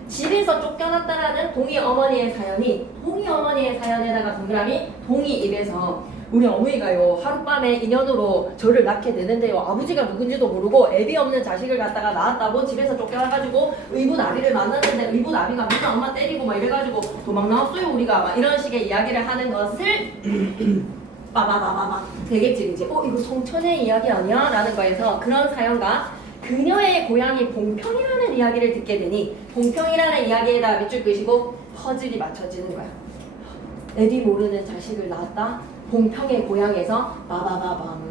집에서 쫓겨났다라는 동희 어머니의 사연이 동희 어머니의 사연에다가 동그라미 동희 입에서 우리 어머니가요 하룻밤에 인연으로 저를 낳게 되는데요 아버지가 누군지도 모르고 애비 없는 자식을 갖다가 낳았다고 집에서 쫓겨나가지고 의붓 아비를 만났는데 의붓 아비가 맨날 엄마 때리고 막 이래가지고 도망 나왔어요 우리가 막 이런 식의 이야기를 하는 것을 빠바바바바 되겠지 이제 이거 성천의 이야기 아니야? 라는 거에서 그런 사연과 그녀의 고향이 봉평이라는 이야기를 듣게 되니 봉평이라는 이야기에다 밑줄 끄시고 퍼즐이 맞춰지는 거야. 애비 모르는 자식을 낳았다. 봉평의 고향에서 빠바바밤.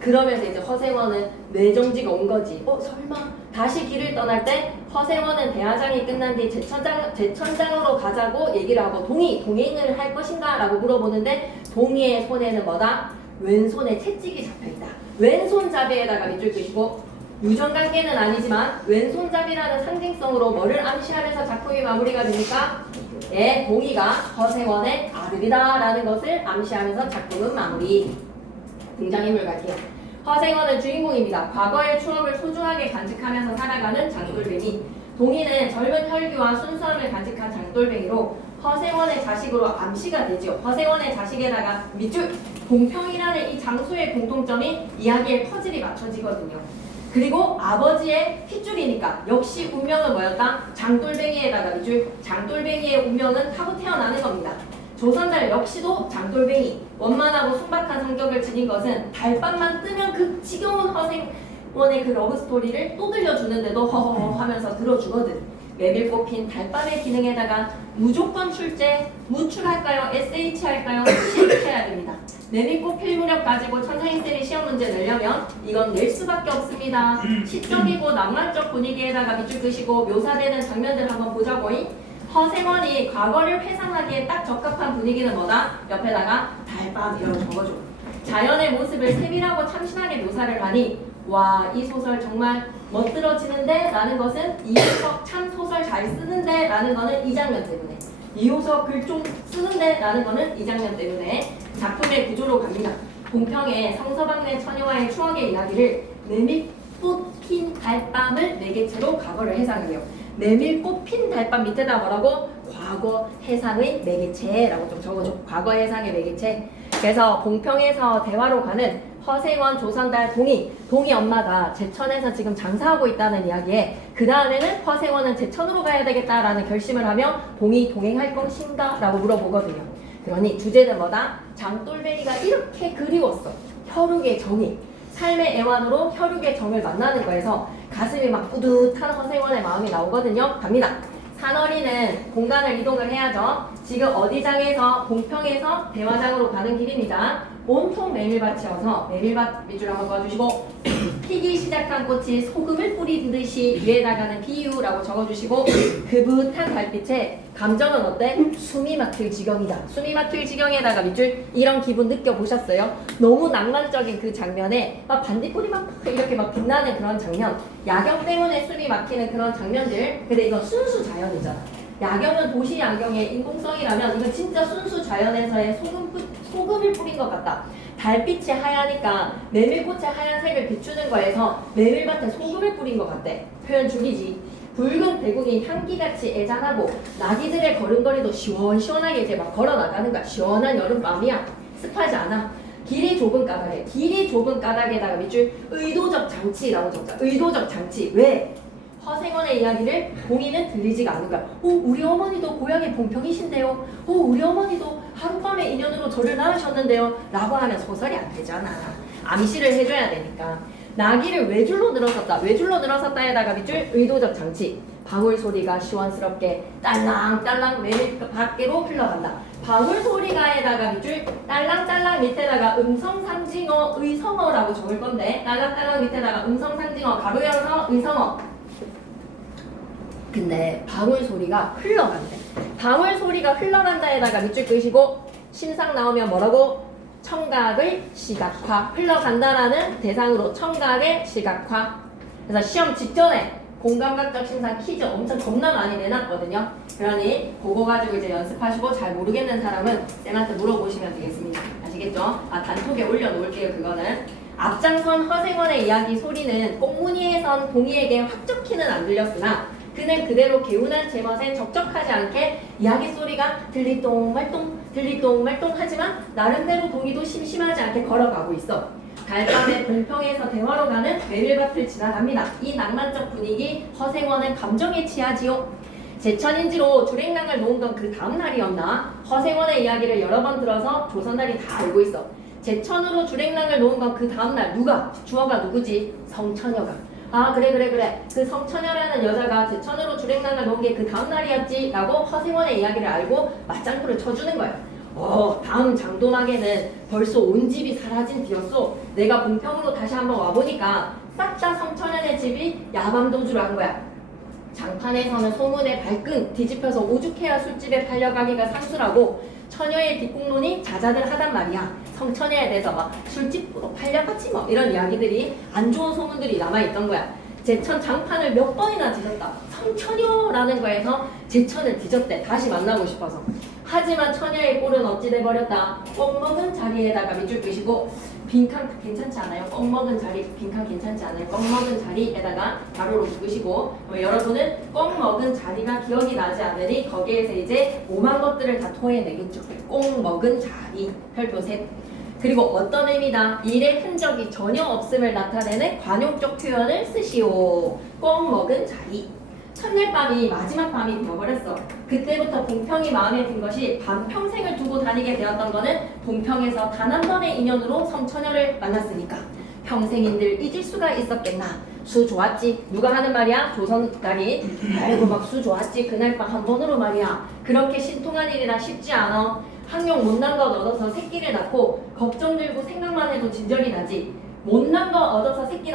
그러면서 이제 허생원은 뇌정지가 온 거지. 설마 다시 길을 떠날 때 허생원은 대화장이 끝난 뒤 제천장으로 가자고 얘기를 하고 동행을 할 것인가? 라고 물어보는데 동의의 손에는 뭐다? 왼손에 채찍이 잡혀있다. 왼손잡이에다가 밑줄 끄시고 유전관계는 아니지만 왼손잡이라는 상징성으로 뭐를 암시하면서 작품이 마무리가 됩니까? 예, 동의가 허생원의 아들이다 라는 것을 암시하면서 작품은 마무리. 등장인물 갈게요. 허생원은 주인공입니다. 과거의 추억을 소중하게 간직하면서 살아가는 장돌뱅이. 동의는 젊은 혈기와 순수함을 간직한 장돌뱅이로 허생원의 자식으로 암시가 되죠. 허생원의 자식에다가 밑줄 봉평이라는 이 장소의 공통점이 이야기의 퍼즐이 맞춰지거든요. 그리고 아버지의 핏줄이니까 역시 운명은 뭐였다? 장돌뱅이에다가 밑줄 장돌뱅이의 운명은 타고 태어나는 겁니다. 조선달 역시도 장돌뱅이, 원만하고 순박한 성격을 지닌 것은 달밤만 뜨면 그 지겨운 허생원의 그 러브스토리를 또 들려주는데도 허허허 하면서 들어주거든. 메밀꽃 핀 달밤의 기능에다가 무조건 출제, 무출할까요? SH 할까요? 실해야 됩니다. 메밀꽃 필 무렵 가지고 천사인셀이 시험 문제 내려면 이건 낼 수밖에 없습니다. 시적이고 낭만적 분위기에다가 밑줄 끄시고 묘사되는 장면들 한번 보자고잉. 허생원이 과거를 회상하기에 딱 적합한 분위기는 뭐다? 옆에다가 달밤 이라고 적어줘. 자연의 모습을 세밀하고 참신하게 묘사를 하니 와, 이 소설 정말 멋들어지는데 라는 것은 이효석 참 소설 잘 쓰는데 라는 거는 이 장면 때문에, 이효석 글 좀 쓰는데 라는 거는 이 장면 때문에 작품의 구조로 갑니다. 공평의 성서방네 처녀와의 추억의 이야기를 메밀꽃 핀 달밤을 매개체로 과거를 해상해요. 메밀꽃 핀 달밤 밑에다 뭐라고? 과거 해상의 매개체라고 좀 적어줘. 과거 해상의 매개체. 그래서 공평에서 대화로 가는 허생원, 조선달, 동희 엄마가 제천에서 지금 장사하고 있다는 이야기에 그 다음에는 허생원은 제천으로 가야 되겠다라는 결심을 하며 동희 동행할 것인가? 라고 물어보거든요. 그러니 주제는 뭐다? 장돌뱅이가 이렇게 그리웠어. 혈육의 정이. 삶의 애환으로 혈육의 정을 만나는 거에서 가슴이 막 뿌듯한 허생원의 마음이 나오거든요. 갑니다. 산어리는 공간을 이동을 해야죠. 지금 어디장에서 공평에서 대화장으로 가는 길입니다. 온통 메밀밭이어서 메밀밭 밑줄 한번 그어주시고 피기 시작한 꽃이 소금을 뿌린 듯이 위에다가는 비유라고 적어주시고 그붓한 달빛에 감정은 어때? 숨이 막힐 지경이다. 숨이 막힐 지경에다가 밑줄 이런 기분 느껴보셨어요? 너무 낭만적인 그 장면에 막 반딧불이 막 이렇게 막 빛나는 그런 장면, 야경 때문에 숨이 막히는 그런 장면들. 근데 이건 순수 자연이잖아. 야경은 도시 야경의 인공성이라면 이건 진짜 순수 자연에서의 소금을 뿌린 것 같다. 달빛이 하얘니까 메밀꽃의 하얀색을 비추는 거에서 메밀밭에 소금을 뿌린 것 같대. 표현 죽이지. 붉은 대국이 향기같이 애잔하고 나귀들의 걸음걸이도 시원시원하게 이제 막 걸어나가는 거야. 시원한 여름밤이야. 습하지 않아. 길이 좁은 까닭에, 길이 좁은 까닭에다가 밑줄 의도적 장치라고 적자. 의도적 장치. 왜? 허생원의 이야기를 동의는 들리지가 않은 거야. 우리 어머니도 고향이 봉평이신데요. 우리 어머니도 하룻밤에 인연으로 저를 낳으셨는데요. 라고 하면 소설이 안 되잖아. 암시를 해줘야 되니까. 나귀를 외줄로 늘어섰다. 외줄로 늘어섰다에다가 밑줄 의도적 장치. 방울 소리가 시원스럽게 딸랑딸랑 메밀 밖으로 흘러간다. 방울 소리가에다가 밑줄 딸랑딸랑 밑에다가 음성상징어 의성어라고 적을 건데 딸랑딸랑 밑에다가 음성상징어 가로 열어서 의성어. 근데 방울 소리가 흘러간대. 방울 소리가 흘러간다에다가 밑줄 끄시고 심상 나오면 뭐라고? 청각의 시각화. 흘러간다라는 대상으로 청각의 시각화. 그래서 시험 직전에 공감각적 심사 퀴즈 엄청 겁나 많이 내놨거든요. 그러니 그거 가지고 이제 연습하시고 잘 모르겠는 사람은 쌤한테 물어보시면 되겠습니다. 아시겠죠? 단톡에 올려놓을게요. 그거는. 앞장선 허생원의 이야기 소리는 꽁무니에선 동희에게 확적히는 안 들렸으나 그는 그대로 개운한 제멋에 적적하지 않게 이야기 소리가 들리똥말똥 하지만 나름대로 동희도 심심하지 않게 걸어가고 있어. 달밤에 공평에서 대화로 가는 메밀밭을 지나갑니다. 이 낭만적 분위기 허생원은 감정에 취하지요. 제천인지로 주랭랑을 놓은 건 그 다음 날이었나? 허생원의 이야기를 여러 번 들어서 조선달이 다 알고 있어. 제천으로 주랭랑을 놓은 건 그 다음 날 누가? 주어가 누구지? 성처녀가. 그래. 그 성처녀라는 여자가 제천으로 주랭랑을 놓은 게 그 다음 날이었지 라고 허생원의 이야기를 알고 맞장구를 쳐주는 거야. 다음 장도막에는 벌써 온 집이 사라진 뒤였어. 내가 봉평으로 다시 한번 와보니까 싹 다 성처녀네 집이 야밤도주를 한 거야. 장판에서는 소문에 발끈 뒤집혀서 오죽해야 술집에 팔려가기가 상수라고 처녀의 뒷공론이 자자들 하단 말이야. 성처녀에 대해서 막 술집으로 팔려갔지 뭐 이런 이야기들이 안 좋은 소문들이 남아있던 거야. 제천 장판을 몇 번이나 뒤졌다. 성처녀라는 거에서 제천을 뒤졌대. 다시 만나고 싶어서. 하지만 처녀의 꼴은 어찌 돼버렸다. 껌 먹은 자리에다가 밑줄 끄시고 빈칸 괜찮지 않아요? 껌 먹은 자리 빈칸 괜찮지 않아요? 껌 먹은 자리에다가 가로로 묶으시고 여러분은 껌 먹은 자리가 기억이 나지 않으니 거기에서 이제 오만 것들을 다 토해내겠죠. 꽁 먹은 자리 별표 셋. 그리고 어떤 의미다? 일의 흔적이 전혀 없음을 나타내는 관용적 표현을 쓰시오. 꽁 먹은 자리. 첫날 밤이 마지막 밤이 되어버렸어. 그때부터 봉평이 마음에 든 것이 반평생을 두고 다니게 되었던 거는 봉평에서 단 한 번의 인연으로 성처녀를 만났으니까. 평생인들 잊을 수가 있었겠나. 수 좋았지. 누가 하는 말이야? 조선딸이. 아이고 막 수 좋았지. 그날 밤 한 번으로 말이야. 그렇게 신통한 일이라 쉽지 않아. 학용 못난 것 얻어서 새끼를 낳고 걱정 들고 생각만 해도 진절이 나지. 못난 거 얻어서 새끼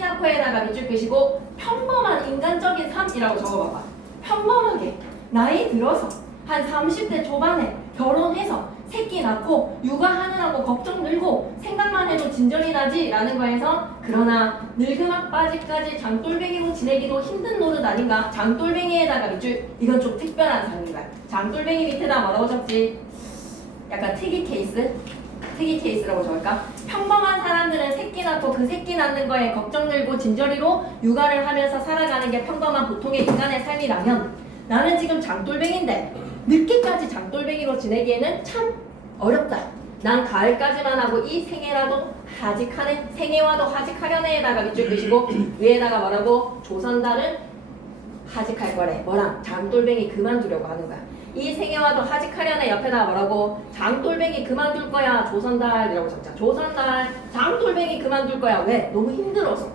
낳고에다가 밑줄 끄시고 평범한 인간적인 삶이라고 적어봐봐. 평범하게 나이 들어서 한 30대 초반에 결혼해서 새끼 낳고 육아하느라고 걱정 들고 생각만 해도 진절이 나지 라는 거에서 그러나 늙으막 빠지까지 장돌뱅이로 지내기도 힘든 노릇 아닌가. 장돌뱅이에다가 밑줄. 이건 좀 특별한 삶인가. 장돌뱅이 밑에다 뭐라고 적지? 약간 특이 케이스? 특이 케이스라고 적을까? 평범한 사람들은 새끼 낳고 그 새끼 낳는 거에 걱정 들고 진저리로 육아를 하면서 살아가는 게 평범한 보통의 인간의 삶이라면 나는 지금 장돌뱅인데 늦게까지 장돌뱅이로 지내기에는 참 어렵다. 난 가을까지만 하고 이 생애라도 하직하네. 생애와도 하직하려네에다가 밑줄 그시고 위에다가 뭐라고? 조선달을 하직할 거래. 뭐랑? 장돌뱅이 그만두려고 하는 거야. 이 생애와도 하직하려네 옆에다 뭐라고? 장돌뱅이 그만둘 거야. 조선달이라고 적자. 조선달 장돌뱅이 그만둘 거야. 왜? 너무 힘들어서.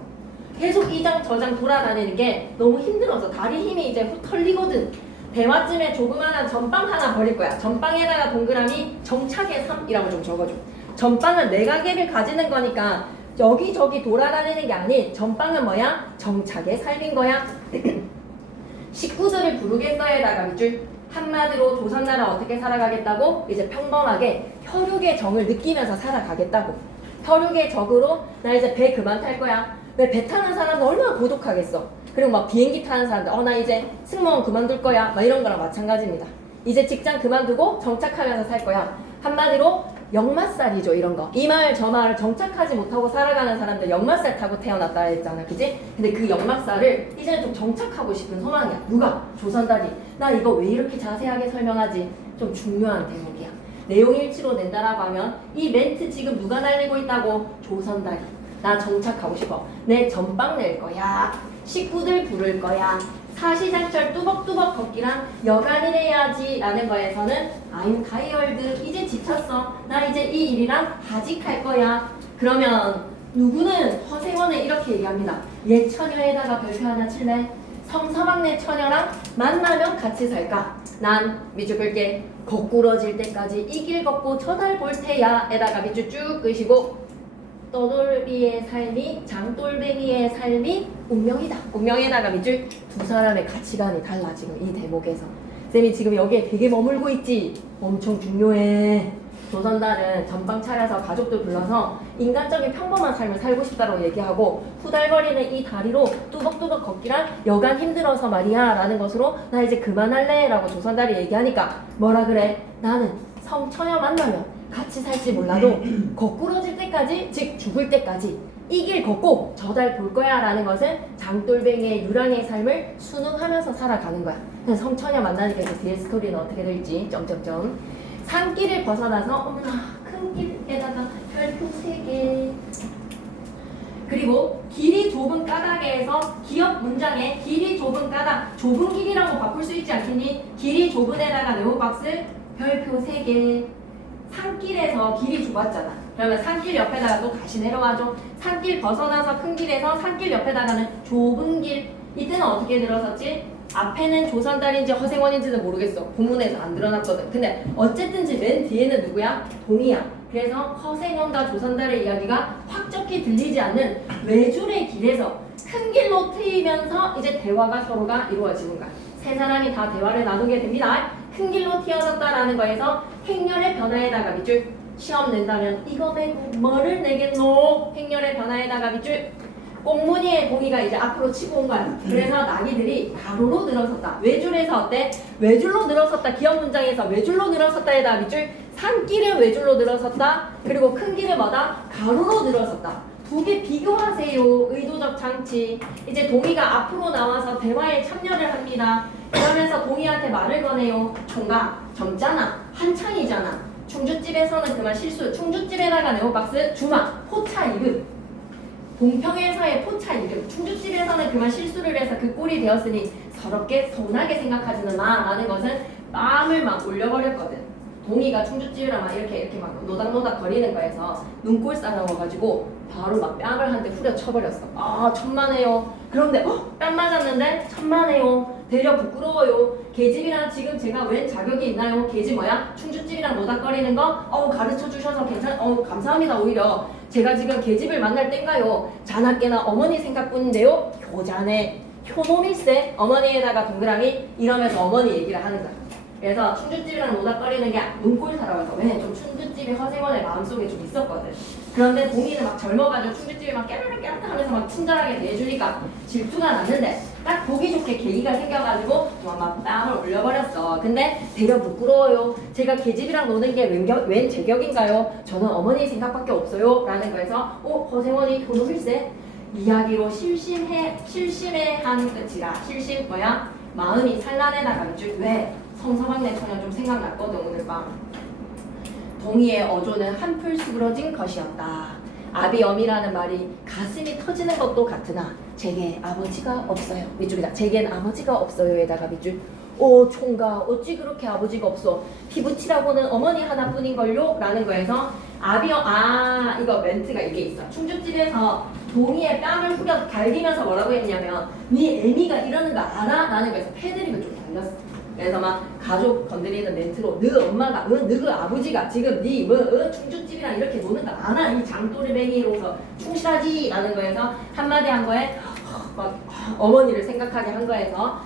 계속 이장 저장 돌아다니는 게 너무 힘들어서 다리 힘이 이제 훅 털리거든. 대화쯤에 조그마한 전빵 하나 버릴 거야. 전빵에다가 동그라미 정착의 삶이라고 좀 적어줘. 전빵은 내가게를 가지는 거니까 여기저기 돌아다니는 게 아닌 전빵은 뭐야? 정착의 삶인 거야. 식구들을 부르겠어에다가 밑줄. 한마디로 조선나라 어떻게 살아가겠다고? 이제 평범하게 혈육의 정을 느끼면서 살아가겠다고. 혈육의 적으로 나 이제 배 그만 탈 거야. 왜 배 타는 사람들 얼마나 고독하겠어. 그리고 막 비행기 타는 사람들 나 이제 승무원 그만둘 거야. 막 이런 거랑 마찬가지입니다. 이제 직장 그만두고 정착하면서 살 거야. 한마디로 역마살이죠. 이런 거. 이 마을 저 마을 정착하지 못하고 살아가는 사람들 역마살 타고 태어났다 했잖아. 그지? 근데 그 역마살을 이제는 좀 정착하고 싶은 소망이야. 누가? 조선달이. 나 이거 왜 이렇게 자세하게 설명하지? 좀 중요한 대목이야. 내용 일치로 낸다라고 하면 이 멘트 지금 누가 날리고 있다고? 조선달이. 나 정착하고 싶어. 내 전빵 낼 거야. 식구들 부를 거야. 사시장철 뚜벅뚜벅 걷기랑 여간을 해야지 라는 거에서는 I'm tired. 이제 지쳤어. 나 이제 이 일이랑 하직할 거야. 그러면 누구는 허생원은 이렇게 얘기합니다. 옛 처녀에다가 별표 하나 칠래? 성서방네 처녀랑 만나면 같이 살까? 난 밑줄 끌게. 거꾸러질 때까지 이 길 걷고 저 달 볼 테야 에다가 밑줄 쭉 끄시고 떠돌이의 삶이 장돌뱅이의 삶이 운명이다. 운명에다가 밑줄. 두 사람의 가치관이 달라 지금 이 대목에서. 쌤이 지금 여기에 되게 머물고 있지. 엄청 중요해. 조선달은 전방 차려서 가족들 불러서 인간적인 평범한 삶을 살고 싶다고 얘기하고 후달거리는 이 다리로 뚜벅뚜벅 걷기랑 여간 힘들어서 말이야 라는 것으로 나 이제 그만할래 라고 조선달이 얘기하니까 뭐라 그래? 나는 성처녀 만나면 같이 살지 몰라도 거꾸러질 때까지, 즉 죽을 때까지 이 길 걷고 저 달 볼 거야 라는 것은 장돌뱅이의 유랑의 삶을 순응하면서 살아가는 거야. 그래서 성처녀 만나니까 이제 뒤에 스토리는 어떻게 될지 점점점. 산길을 벗어나서 어머나 큰 길에다가 별표 3개. 그리고 길이 좁은 까닭에서 기업 문장에 길이 좁은 까닭, 좁은 길이라고 바꿀 수 있지 않겠니? 길이 좁은 에다가 네모박스 별표 3개. 산길에서 길이 좁았잖아. 그러면 산길 옆에다가 또 다시 내려와줘. 산길 벗어나서 큰 길에서 산길 옆에다가는 좁은 길. 이때는 어떻게 들어섰지? 앞에는 조선달인지 허생원인지는 모르겠어. 본문에서 안 드러났거든. 근데 어쨌든지 맨 뒤에는 누구야? 동이야. 그래서 허생원과 조선달의 이야기가 확적히 들리지 않는 외줄의 길에서 큰 길로 트이면서 이제 대화가 서로가 이루어지는 거야. 세 사람이 다 대화를 나누게 됩니다. 큰 길로 튀어졌다라는 거에서 행렬의 변화에다가 밑줄. 시험 낸다면 이거 내고 뭐를 내겠노? 행렬의 변화에다가 밑줄. 꽁무니의 봉이가 이제 앞으로 치고 온 거야. 그래서 나귀들이 가로로 늘어섰다. 외줄에서 어때? 외줄로 늘어섰다. 기업 문장에서 외줄로 늘어섰다에다가 밑줄. 산길은 외줄로 늘어섰다. 그리고 큰 길은 뭐다? 가로로 늘어섰다. 두 개 비교하세요. 의도적 장치. 이제 동이가 앞으로 나와서 대화에 참여를 합니다. 그러면서 동이한테 말을 거네요. 총각, 젊잖아. 한창이잖아. 충주집에서는 그만 실수. 충주집에다가 네모박스 주마. 포차 이름. 봉평에서의 포차 이름. 충주집에서는 그만 실수를 해서 그 꼴이 되었으니 더럽게 서운하게 생각하지는 마 라는 것은 뺨을 막 올려버렸거든. 동이가 충주집이랑 막 이렇게 막 노닥노닥 거리는 거에서 눈꼴 싸나워가지고 바로 막 뺨을 한 대 후려쳐버렸어. 아 천만에요. 그런데 뺨 맞았는데 천만에요. 되려 부끄러워요. 계집이랑 지금 제가 웬 자격이 있나요? 계집 뭐야? 충주집이랑 노닥거리는 거? 가르쳐 주셔서 감사합니다. 오히려 제가 지금 계집을 만날 땐가요? 자나깨나 어머니 생각뿐인데요. 효자네. 효놈일세. 어머니에다가 동그라미 이러면서 어머니 얘기를 하는 거야. 그래서 충주집이랑 노닥거리는 게 눈꼴 살아와서 왜 좀 충주집이 허생원의 마음속에 좀 있었거든. 그런데 동이는 막 젊어가지고 충주집이 막 깨르르 하면서 막 친절하게 대해주니까 질투가 났는데 딱 보기 좋게 계기가 생겨가지고 막 뺨을 올려버렸어. 근데 되려 부끄러워요. 제가 계집이랑 노는 게 웬 제격인가요? 저는 어머니 생각밖에 없어요. 라는 거에서 허생원이 효도일세. 이야기로 실심해 한 끝이라. 실심 뭐야? 마음이 산란해나가는 줄. 왜? 성서방네 처녀 좀 생각났거든 오늘 밤. 동이의 어조는 한풀 수그러진 것이었다. 아비엄이라는 말이 가슴이 터지는 것도 같으나 제게 아버지가 없어요. 밑줄이다. 제겐 아버지가 없어요에다가 밑줄. 총각 어찌 그렇게 아버지가 없어. 피부치라고는 어머니 하나뿐인걸요? 라는 거에서 아비엄 이거 멘트가 이게 있어. 충주집에서 동이의 뺨을 후려 갈기면서 뭐라고 했냐면 네 애미가 이러는 거 알아? 라는 거에서 패드립을 좀 달렸어. 그래서 막 가족 건드리는 멘트로 너 엄마가 너그 아버지가 지금 네 충주집이랑 이렇게 노는 거 아나? 이 장도리뱅이로서 충실하지? 라는 거에서 한마디 한 거에 막 어머니를 생각하게 한 거에서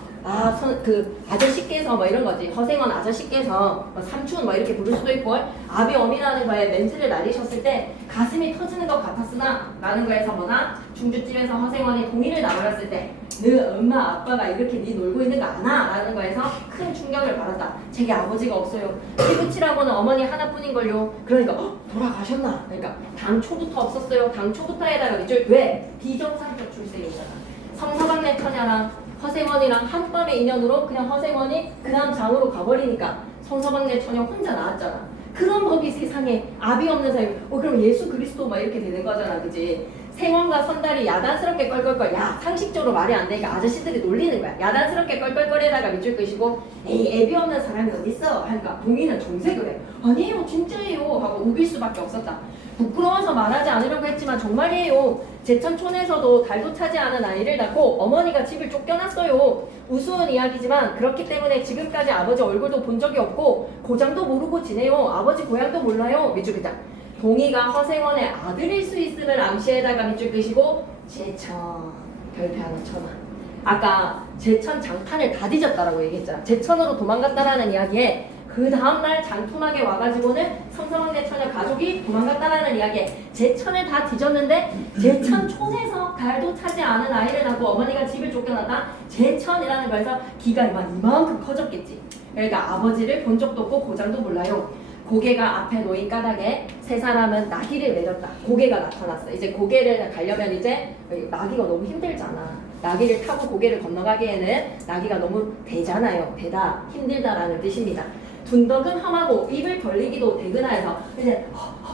그 아저씨께서 뭐 이런 거지. 허생원 아저씨께서 삼촌 뭐 이렇게 부를 수도 있고 아비 어미라는 거에 멘트를 날리셨을 때 가슴이 터지는 것 같았으나 라는 거에서 뭐나 중주집에서 허생원이 동의를 나버렸을 때 너 엄마 아빠가 이렇게 네 놀고 있는 거 아나? 라는 거에서 큰 충격을 받았다. 제게 아버지가 없어요. 피부치라고는 어머니 하나뿐인걸요. 그러니까 돌아가셨나? 그러니까 당초부터 없었어요. 당초부터에다가 이쪽 왜? 비정상적 출생이잖아. 성서방네 처녀랑 허생원이랑 한밤의 인연으로 그냥 허생원이 그 다음 장으로 가버리니까 성서방네 처녀 혼자 나왔잖아. 그런 법이 세상에 아비 없는 사이. 그럼 예수 그리스도 막 이렇게 되는 거잖아, 그지? 생원과 선달이 야단스럽게 껄껄껄. 야, 상식적으로 말이 안 되니까 아저씨들이 놀리는 거야. 야단스럽게 껄껄거리다가 밑줄 끄시고 에이 애비 없는 사람이 어딨어? 하니까 동이는 정색을 해. 아니에요 진짜예요 하고 우길 수밖에 없었다. 부끄러워서 말하지 않으려고 했지만 정말이에요. 제천촌에서도 달도 차지 않은 아이를 낳고 어머니가 집을 쫓겨났어요. 우스운 이야기지만 그렇기 때문에 지금까지 아버지 얼굴도 본 적이 없고 고장도 모르고 지내요. 아버지 고향도 몰라요. 밑줄 끄자. 동이가 허생원의 아들일 수 있음을 암시에다가 밑줄 끄시고 제천 별표하는 천하. 아까 제천 장판을 다 뒤졌다라고 얘기했잖아. 제천으로 도망갔다라는 이야기에 그 다음날 장투막에 와가지고는 성서방네 처녀 가족이 도망갔다라는 이야기에 제천을 다 뒤졌는데 제천촌에서 달도 차지 않은 아이를 낳고 어머니가 집을 쫓겨났다. 제천이라는 거에서 기가 이만큼 커졌겠지. 그러니까 아버지를 본 적도 없고 고장도 몰라요. 고개가 앞에 놓인 까닭에 세 사람은 나귀를 내렸다. 고개가 나타났어. 이제 고개를 가려면 이제 나귀가 너무 힘들잖아. 나귀를 타고 고개를 건너가기에는 나귀가 너무 대잖아요. 대다 힘들다라는 뜻입니다. 둔덕은 험하고 입을 벌리기도 대근하여서 이제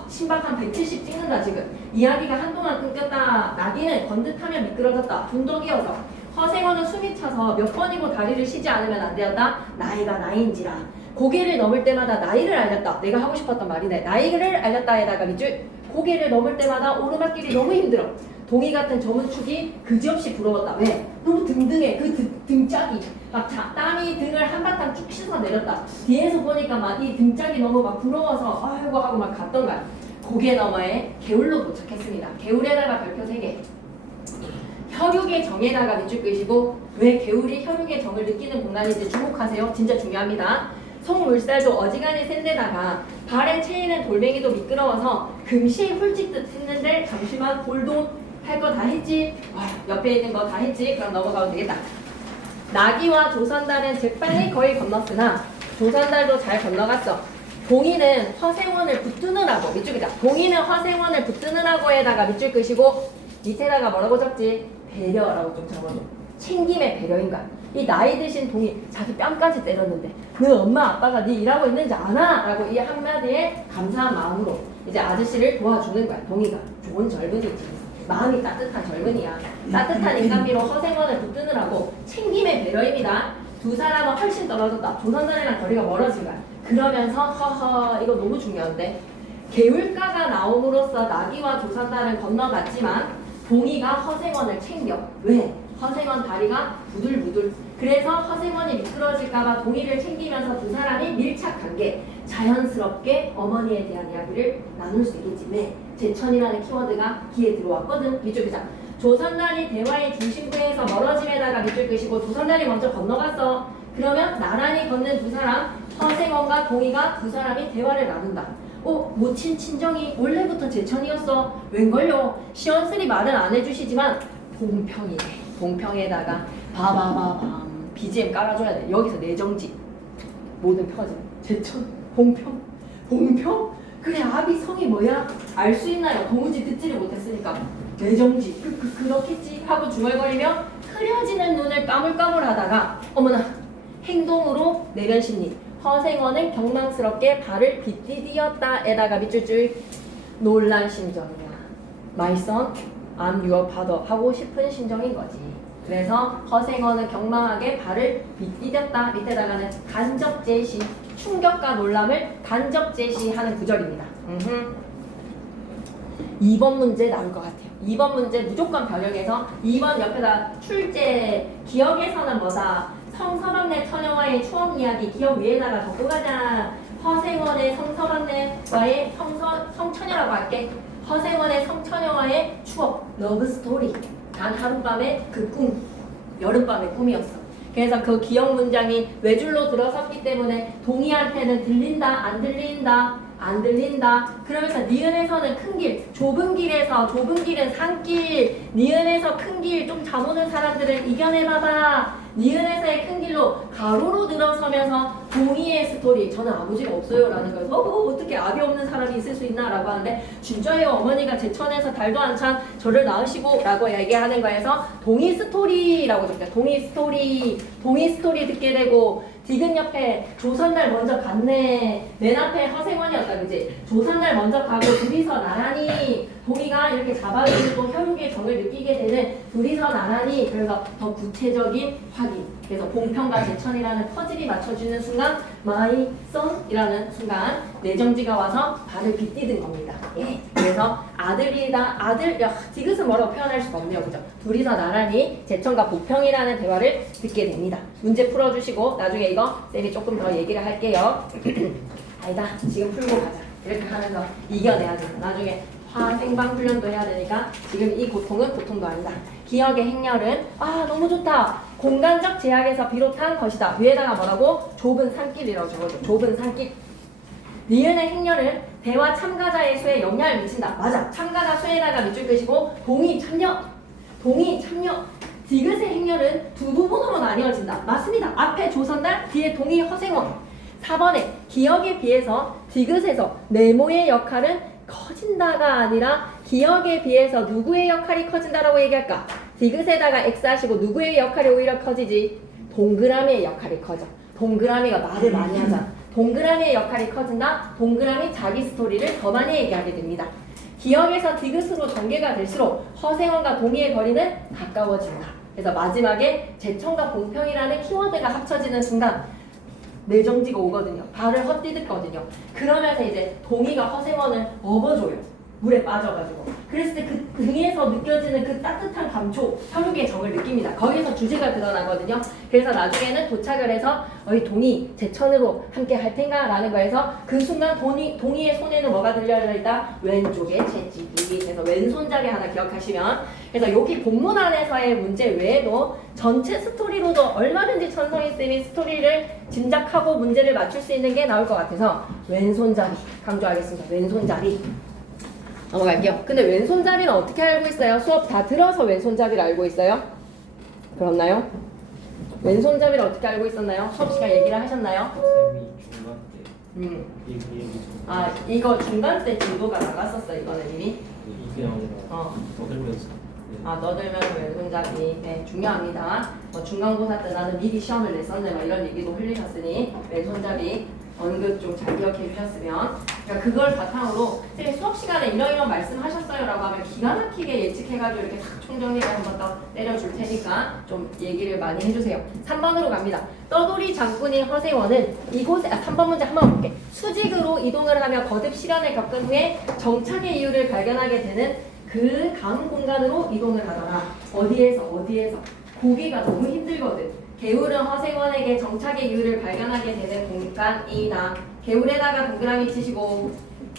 심박 한 170 찍는다 지금. 이야기가 한동안 끊겼다. 나귀는 건듯하면 미끄러졌다. 둔덕이어서 허생원은 숨이 차서 몇 번이고 다리를 쉬지 않으면 안 되었다. 나이가 나이인지라. 고개를 넘을 때마다 나이를 알렸다. 내가 하고 싶었던 말이네. 나이를 알렸다에다가 밑줄. 고개를 넘을 때마다 오르막길이 너무 힘들어. 동이 같은 저문축이 그지없이 부러웠다. 왜? 너무 등등해. 그 등짝이 막 땀이 등을 한바탕 쭉 씻어 내렸다. 뒤에서 보니까 막 이 등짝이 너무 막 부러워서 아이고 하고 막 갔던 거야. 고개 너머에 개울로 도착했습니다. 개울에다가 별표 3개. 혈육의 정에다가 밑줄 끄시고 왜 개울이 혈육의 정을 느끼는 공간인지 주목하세요. 진짜 중요합니다. 송물살도 어지간히 샌데다가 발에 채이는 돌멩이도 미끄러워서 금시에 훌찍듯 했는데 잠시만 볼도 할 거 다 했지? 옆에 있는 거 다 했지? 그럼 넘어가면 되겠다. 나귀와 조선달은 재빨리 거의 건넜으나 조선달도 잘 건너갔어. 동이는 허생원을 붙드느라고 밑줄이다. 동이는 허생원을 붙드느라고 에다가 밑줄 끄시고 밑에다가 뭐라고 적지? 배려라고 좀 적어줘. 챙김의 배려인가? 이 나이 드신 동이 자기 뺨까지 때렸는데 너 엄마 아빠가 네 일하고 있는지 아나? 라고 이 한마디에 감사한 마음으로 이제 아저씨를 도와주는 거야. 동이가 좋은 젊은이지. 마음이 따뜻한 젊은이야. 따뜻한 인간미로 허생원을 붙드느라고 챙김의 배려입니다. 두 사람은 훨씬 떨어졌다. 조선단이랑 거리가 멀어진 거야. 그러면서 허허 이거 너무 중요한데 개울가가 나옴으로써 나귀와 조선단을 건너갔지만 동이가 허생원을 챙겨. 왜? 허생원 다리가 부들부들. 그래서 허생원이 미끄러질까봐 동이를 챙기면서 두 사람이 밀착관계. 자연스럽게 어머니에 대한 이야기를 나눌 수 있겠지. 왜? 제천이라는 키워드가 귀에 들어왔거든. 밑줄 그자. 조선단이 대화의 중심부에서 멀어짐에다가 밑줄 끄시고 조선단이 먼저 건너갔어. 그러면 나란히 걷는 두 사람, 허생원과 동이가 두 사람이 대화를 나눈다. 모친 친정이 원래부터 제천이었어. 웬걸요? 시원스리 말은 안 해주시지만 봉평이네. 봉평에다가 바바바밤 BGM 깔아줘야 돼. 여기서 내정지 모든 표정. 제천, 봉평, 봉평? 그래 아비 성이 뭐야? 알 수 있나요? 도무지 듣지를 못했으니까 내정지 그렇겠지 하고 중얼거리며 흐려지는 눈을 까물까물하다가 어머나 행동으로 내변심리. 허생원은 경망스럽게 발을 빗디디었다에다가 밑줄줄 놀란 심정이야. My son, I'm your father 하고 싶은 심정인 거지. 그래서 허생원은 경망하게 발을 빗디뎠다. 밑에다가는 간접 제시, 충격과 놀람을 간접 제시하는 구절입니다. 2번 문제 나올 것 같아요. 2번 문제 무조건 변형해서 2번 옆에다 출제 기억에서는 뭐다? 성서방네 처녀와의 추억 이야기 기억 위에다가 적고 가자. 허생원의 성서방네와의 성처녀라고 할게. 허생원의 성처녀와의 추억, 러브 스토리. 단 하룻밤의 그 꿈, 여름밤의 꿈이었어. 그래서 그 기억 문장이 외줄로 들어섰기 때문에 동의한테는 들린다, 안 들린다, 안 들린다. 그러면서 니은에서는 큰 길, 좁은 길에서 좁은 길은 산길, 니은에서 큰 길 좀 잠 오는 사람들은 이겨내봐봐. 니은에서의 큰 길로 가로로 들어서면서 동의의 스토리. 저는 아버지가 없어요 라는 거예요. 어떻게 아비 없는 사람이 있을 수 있나 라고 하는데 진짜예요. 어머니가 제천에서 달도 안 찬 저를 낳으시고 라고 얘기하는 거에서 동의 스토리라고 적죠. 동의 스토리 듣게 되고 디귿 옆에 조선날 먼저 갔네. 맨 앞에 허생원이었다 그지? 조선날 먼저 가고 둘이서 나란히 동의가 이렇게 잡아주고 혈육의 정을 느끼게 되는 둘이서 나란히. 그래서 더 구체적인 확인. 그래서 봉평과 제천이라는 퍼즐이 맞춰주는 순간 my son이라는 순간 내정지가 와서 발을 빗디든 겁니다. 예. 그래서 아들이다. 디귿은 뭐라고 표현할 수가 없네요. 그죠? 둘이서 나란히 제천과 봉평이라는 대화를 듣게 됩니다. 문제 풀어주시고 나중에 이거 쌤이 조금 더 얘기를 할게요. 아니다. 지금 풀고 가자. 이렇게 하면서 이겨내야 돼. 나중에 생방 훈련도 해야 되니까 지금 이 고통은 고통도 아니다. 기억의 행렬은 너무 좋다. 공간적 제약에서 비롯한 것이다. 위에다가 뭐라고? 좁은 산길이라고 적어줘. 좁은 산길. 니은의 행렬은 대화 참가자의 수에 영향을 미친다. 맞아. 참가자 수에다가 밑줄 끄시고 동의 참여. 디귿의 행렬은 두 부분으로 나뉘어진다. 맞습니다. 앞에 조선날, 뒤에 동의 허생원. 4번에 기억에 비해서 디귿에서 네모의 역할은 커진다가 아니라 기억에 비해서 누구의 역할이 커진다라고 얘기할까? 디귿에다가 X 하시고 누구의 역할이 오히려 커지지? 동그라미의 역할이 커져. 동그라미가 말을 많이 하잖아. 동그라미의 역할이 커진다. 동그라미 자기 스토리를 더 많이 얘기하게 됩니다. 기억에서 디귿으로 전개가 될수록 허생원과 동의의 거리는 가까워진다. 그래서 마지막에 제천과 봉평이라는 키워드가 합쳐지는 순간 내정지가 오거든요. 발을 헛디뎠거든요. 그러면서 이제 동의가 허생원을 업어줘요. 물에 빠져가지고. 그랬을 때 그 등에서 느껴지는 그 따뜻한 감촉, 혈육의 정을 느낍니다. 거기서 주제가 드러나거든요. 그래서 나중에는 도착을 해서 동의, 제천으로 함께 할 텐가? 라는 거에서 그 순간 동의의 손에는 뭐가 들려야 있다? 왼쪽에 채찍이. 그래서 왼손잡이 하나 기억하시면. 그래서 여기 본문 안에서의 문제 외에도 전체 스토리로도 얼마든지 천성희쌤이 스토리를 짐작하고 문제를 맞출 수 있는 게 나올 것 같아서 왼손잡이 강조하겠습니다. 왼손잡이. 넘어갈게요. 근데 왼손잡이는 어떻게 알고 있어요? 수업 다 들어서 왼손잡이를 알고 있어요? 그렇나요? 왼손잡이를 어떻게 알고 있었나요? 수업 시간 얘기를 하셨나요? 쌤이 중간 때 얘기 이거 중간 때 진도가 나갔었어. 이거는 이미. 이게 아니라 떠들면서. 너들면서 왼손잡이. 네, 중요합니다. 중간고사 때 나는 미리 시험을 냈었네. 이런 얘기도 흘리셨으니 왼손잡이. 언급 좀 잘 기억해 주셨으면. 그러니까 그걸 바탕으로 선생님 수업 시간에 이런 말씀하셨어요 라고 하면 기가 막히게 예측해가지고 이렇게 탁 총정리를 한번 더 때려줄 테니까 좀 얘기를 많이 해주세요. 3번으로 갑니다. 떠돌이 장군인 허세원은 이곳에 3번 문제 한번 볼게. 수직으로 이동을 하며 거듭 시련을 겪은 후에 정착의 이유를 발견하게 되는 그 다음 공간으로 이동을 하더라. 어디에서 고기가 너무 힘들거든. 개울은 허세원에게 정착의 이유를 발견하게 되는 공간이다. 개울에다가 동그라미 치시고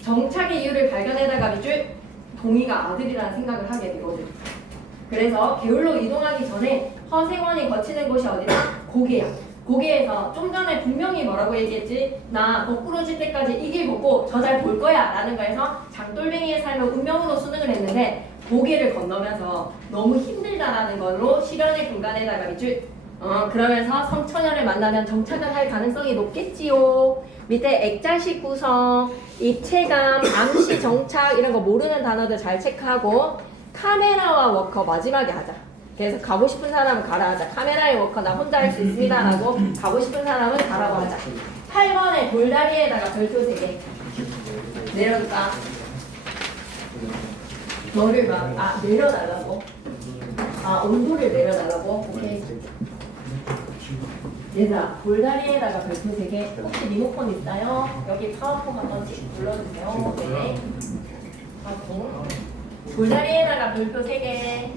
정착의 이유를 발견에다가 밑줄 동의가 아들이라는 생각을 하게 되거든. 그래서 개울로 이동하기 전에 허세원이 거치는 곳이 어디다? 고개야. 고개에서 좀 전에 분명히 뭐라고 얘기했지? 나 거꾸로 질 때까지 이 길 걷고 저 잘 볼 거야 라는 거에서 장돌뱅이의 삶을 운명으로 수능을 했는데 고개를 건너면서 너무 힘들다라는 걸로 시련의 공간에다가 밑줄 그러면서 성처녀를 만나면 정착을 할 가능성이 높겠지요. 밑에 액자식 구성, 입체감, 암시, 정착 이런 거 모르는 단어들 잘 체크하고 카메라와 워커 마지막에 하자. 그래서 가고 싶은 사람은 가라 하자. 카메라의 워커 나 혼자 할 수 있습니다 라고 가고 싶은 사람은 가라고 하자. 8번에 돌다리에다가 별표 3개 내려줄까? 너를 막 내려달라고? 온도를 내려달라고? 오케이. 얘들아, 돌다리에다가 별표 3개. 혹시 리모컨 있어요? 여기 파워폰 한번 눌러주세요. 네. 파워폰. 돌다리에다가 별표 3개.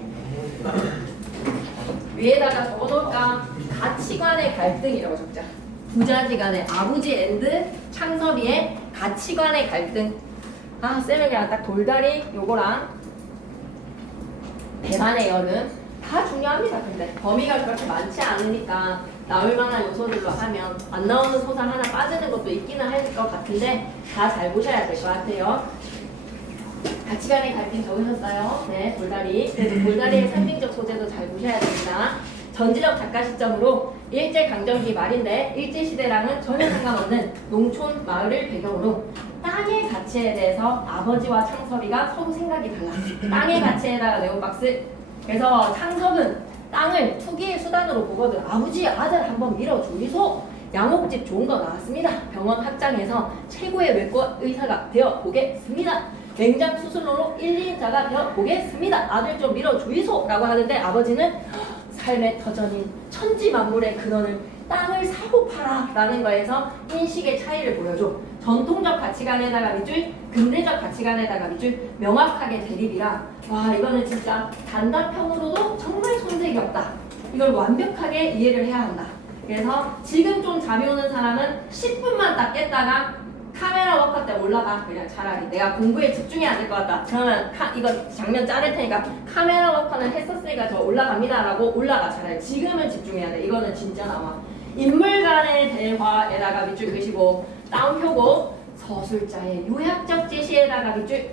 위에다가 적어놓을까? 가치관의 갈등이라고 적자. 부자지간의 아버지 앤드 창섭이의 가치관의 갈등. 쌤은 그냥 딱 돌다리 요거랑 대만의 여름 다 중요합니다. 근데 범위가 그렇게 많지 않으니까 나올 만한 요소들로 하면 안 나오는 소사 하나 빠지는 것도 있기는 할 것 같은데 다 잘 보셔야 될 것 같아요. 가치관의 갈등 적으셨어요? 네, 돌다리. 그래서 돌다리의 상징적 소재도 잘 보셔야 됩니다. 전지적 작가 시점으로 일제강점기 말인데 일제시대랑은 전혀 상관없는 농촌 마을을 배경으로 땅의 가치에 대해서 아버지와 창섭이가 서로 생각이 달라. 땅의 가치에다가 네온박스. 그래서 창섭은 땅을 투기의 수단으로 보거든. 아버지 아들 한번 밀어주이소. 양옥집 좋은 거 나왔습니다. 병원 확장해서 최고의 외과 의사가 되어 보겠습니다. 맹장 수술로로 1, 2인자가 되어 보겠습니다. 아들 좀 밀어주이소 라고 하는데 아버지는 삶의 터전인 천지만물의 근원을 땅을 사고 팔아 라는 거에서 인식의 차이를 보여줘. 전통적 가치관에다가 밑줄, 근대적 가치관에다가 밑줄, 명확하게 대립이라 와 이거는 진짜 단답형으로도 정말 손색이 없다. 이걸 완벽하게 이해를 해야 한다. 그래서 지금 좀 잠이 오는 사람은 10분만 딱 깼다가 카메라 워커 때 올라가. 그냥 차라리 내가 공부에 집중해야 될 것 같다. 그러면 이거 장면 자를 테니까 카메라 워커는 했었으니까 저 올라갑니다 라고 올라가. 차라리 지금은 집중해야 돼. 이거는 진짜 나와. 인물 간의 대화에다가 밑줄 그시고 따옴표고 서술자의 요약적 제시에다가 밑줄.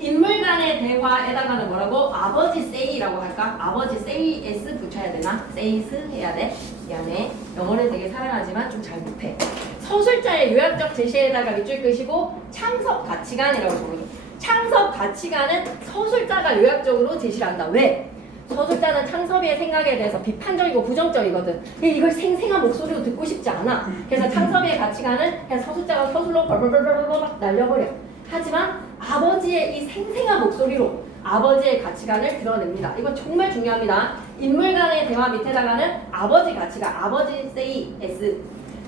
인물 간의 대화에다가는 뭐라고? 아버지 say라고 할까? 아버지 say s 붙여야 되나? says 해야 돼. 미안해. 영어를 되게 사랑하지만 좀 잘 못해. 서술자의 요약적 제시에다가 밑줄 끄시고 창섭 가치관이라고 부르죠. 창섭 가치관은 서술자가 요약적으로 제시를 한다. 왜? 서술자는 창섭이의 생각에 대해서 비판적이고 부정적이거든. 이걸 생생한 목소리로 듣고 싶지 않아. 그래서 창섭이의 가치관은 그냥 서술자가 서술로 벌벌벌벌벌 날려버려. 하지만 아버지의 이 생생한 목소리로 아버지의 가치관을 드러냅니다. 이건 정말 중요합니다. 인물 간의 대화 밑에다가는 아버지 가치관, 아버지 say s.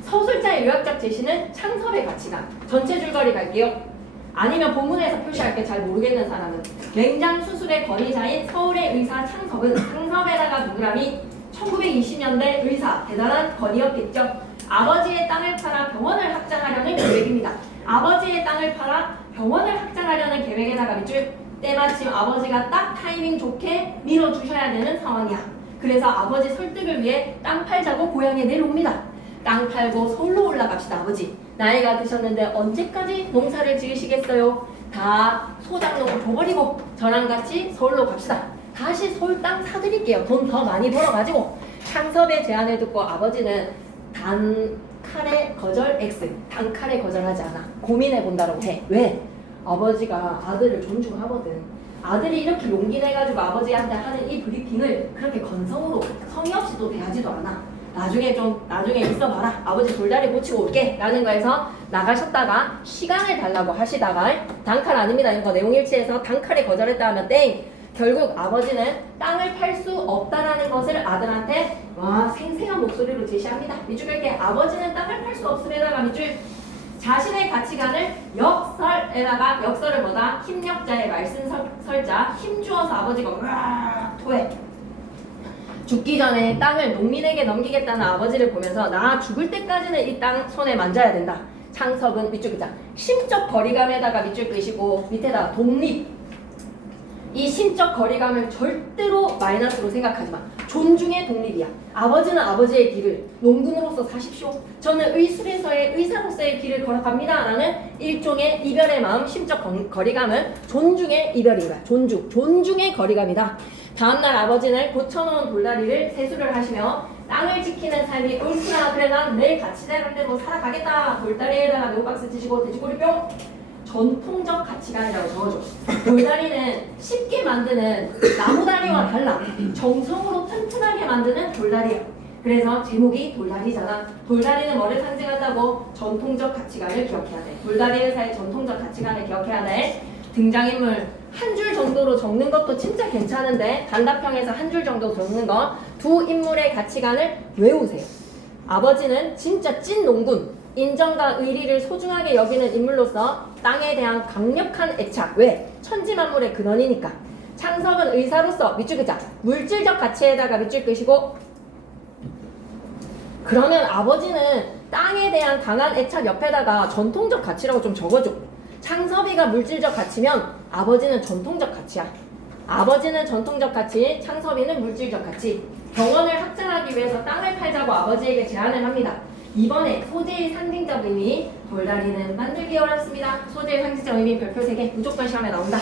서술자의 요약적 제시는 창섭의 가치관. 전체 줄거리 갈게요. 아니면 본문에서 표시할게. 잘 모르겠는 사람은 맹장 수술의 권위자인 서울의 의사 창섭은 창섭에다가 동그라미 1920년대 의사 대단한 권위였겠죠. 아버지의 땅을 팔아 병원을 확장하려는 계획입니다. 아버지의 땅을 팔아 병원을 확장하려는 계획에다가 밑줄. 때마침 아버지가 딱 타이밍 좋게 밀어주셔야 되는 상황이야. 그래서 아버지 설득을 위해 땅 팔자고 고향에 내려옵니다. 땅 팔고 서울로 올라갑시다. 아버지 나이가 드셨는데 언제까지 농사를 지으시겠어요? 다 소장농을 줘버리고 저랑 같이 서울로 갑시다. 다시 서울 땅 사드릴게요. 돈 더 많이 벌어가지고. 창섭의 제안을 듣고 아버지는 단칼에 거절 X. 단칼에 거절하지 않아. 고민해본다고 해. 왜? 아버지가 아들을 존중하거든. 아들이 이렇게 용기 내가지고 아버지한테 하는 이 브리핑을 그렇게 건성으로 성의 없이도 대하지도 않아. 나중에 있어봐라. 아버지 돌다리 고치고 올게. 라는 거에서 나가셨다가 시간을 달라고 하시다가 단칼 아닙니다. 이거 내용일치에서 단칼에 거절했다 하면 땡. 결국 아버지는 땅을 팔 수 없다라는 것을 아들한테 생생한 목소리로 제시합니다. 밑줄 갈게. 아버지는 땅을 팔 수 없음에다가 밑줄 자신의 가치관을 역설을 뭐다? 힘력자의 말씀 설자 힘 주어서 아버지가 으악 토해. 죽기 전에 땅을 농민에게 넘기겠다는 아버지를 보면서 나 죽을 때까지는 이 땅 손에 만져야 된다. 창섭은 밑줄 끄자. 심적 거리감에다가 밑줄 끄시고 밑에다가 독립. 이 심적 거리감을 절대로 마이너스로 생각하지 마. 존중의 독립이야. 아버지는 아버지의 길을 농군으로서 사십시오. 저는 의술에서의 의사로서의 길을 걸어갑니다. 라는 일종의 이별의 마음, 심적 거리감은 존중의 이별인 거야. 존중의 거리감이다. 다음날 아버지는 고쳐놓은 돌다리를 세수를 하시며 땅을 지키는 삶이 옳구나. 그래 난 내일 가치대로 살아가겠다. 돌다리에다가 노박스 치시고 돼지고리 뿅. 전통적 가치관이라고 적어줘. 돌다리는 쉽게 만드는 나무다리와 달라. 정성으로 튼튼하게 만드는 돌다리야. 그래서 제목이 돌다리잖아. 돌다리는 뭐를 상징한다고? 전통적 가치관을 기억해야 돼. 돌다리는 사이 전통적 가치관을 기억해야 돼. 등장인물 한 줄 정도로 적는 것도 진짜 괜찮은데 단답형에서 한 줄 정도 적는 거. 두 인물의 가치관을 외우세요. 아버지는 진짜 찐 농군. 인정과 의리를 소중하게 여기는 인물로서 땅에 대한 강력한 애착. 왜? 천지만물의 근원이니까. 창섭은 의사로서 밑줄 끄자. 물질적 가치에다가 밑줄 끄시고 그러면 아버지는 땅에 대한 강한 애착 옆에다가 전통적 가치라고 좀 적어줘. 창섭이가 물질적 가치면 아버지는 전통적 가치야. 아버지는 전통적 가치, 창섭이는 물질적 가치. 병원을 확장하기 위해서 땅을 팔자고 아버지에게 제안을 합니다. 이번에 소재의 상징적 의미, 돌다리는 만들기 어렵습니다. 소재의 상징적 의미 별표 3개 무조건 시험에 나온다.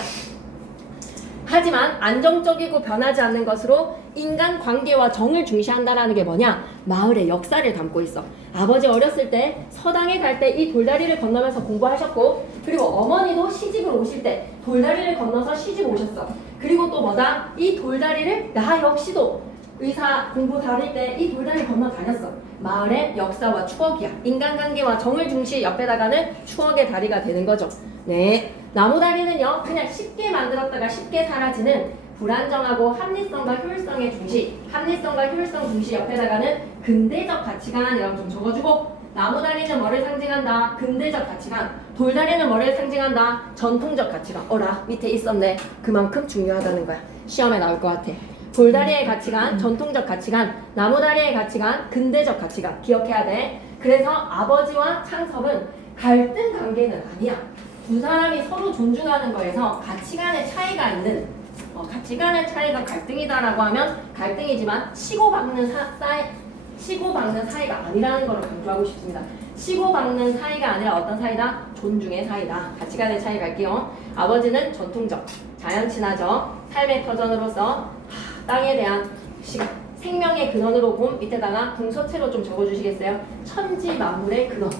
하지만 안정적이고 변하지 않는 것으로 인간 관계와 정을 중시한다라는 게 뭐냐? 마을의 역사를 담고 있어. 아버지 어렸을 때 서당에 갈 때 이 돌다리를 건너면서 공부하셨고, 그리고 어머니도 시집을 오실 때 돌다리를 건너서 시집 오셨어. 그리고 또 뭐다? 이 돌다리를 나 역시도 의사 공부 다닐 때 이 돌다리 건너 다녔어. 마을의 역사와 추억이야. 인간관계와 정을 중시 옆에다가는 추억의 다리가 되는 거죠. 네, 나무다리는요 그냥 쉽게 만들었다가 쉽게 사라지는 불안정하고 합리성과 효율성의 중시, 합리성과 효율성 중시 옆에다가는 근대적 가치관이라고 좀 적어주고, 나무다리는 뭐를 상징한다? 근대적 가치관. 돌다리는 뭐를 상징한다? 전통적 가치관. 어라, 밑에 있었네. 그만큼 중요하다는 거야. 시험에 나올 것 같아. 돌다리의 가치관, 전통적 가치관, 나무다리의 가치관, 근대적 가치관 기억해야 돼. 그래서 아버지와 창섭은 갈등 관계는 아니야. 두 사람이 서로 존중하는 거에서 가치관의 차이가 있는, 가치관의 차이가 갈등이다라고 하면 갈등이지만 치고받는 사이가 아니라는 걸 강조하고 싶습니다. 치고받는 사이가 아니라 어떤 사이다? 존중의 사이다. 가치관의 차이 갈게요. 아버지는 전통적, 자연 친화적, 삶의 터전으로서 땅에 대한 시각, 생명의 근원으로 본 밑에다가 궁서체로 좀 적어주시겠어요? 천지 만물의 근원.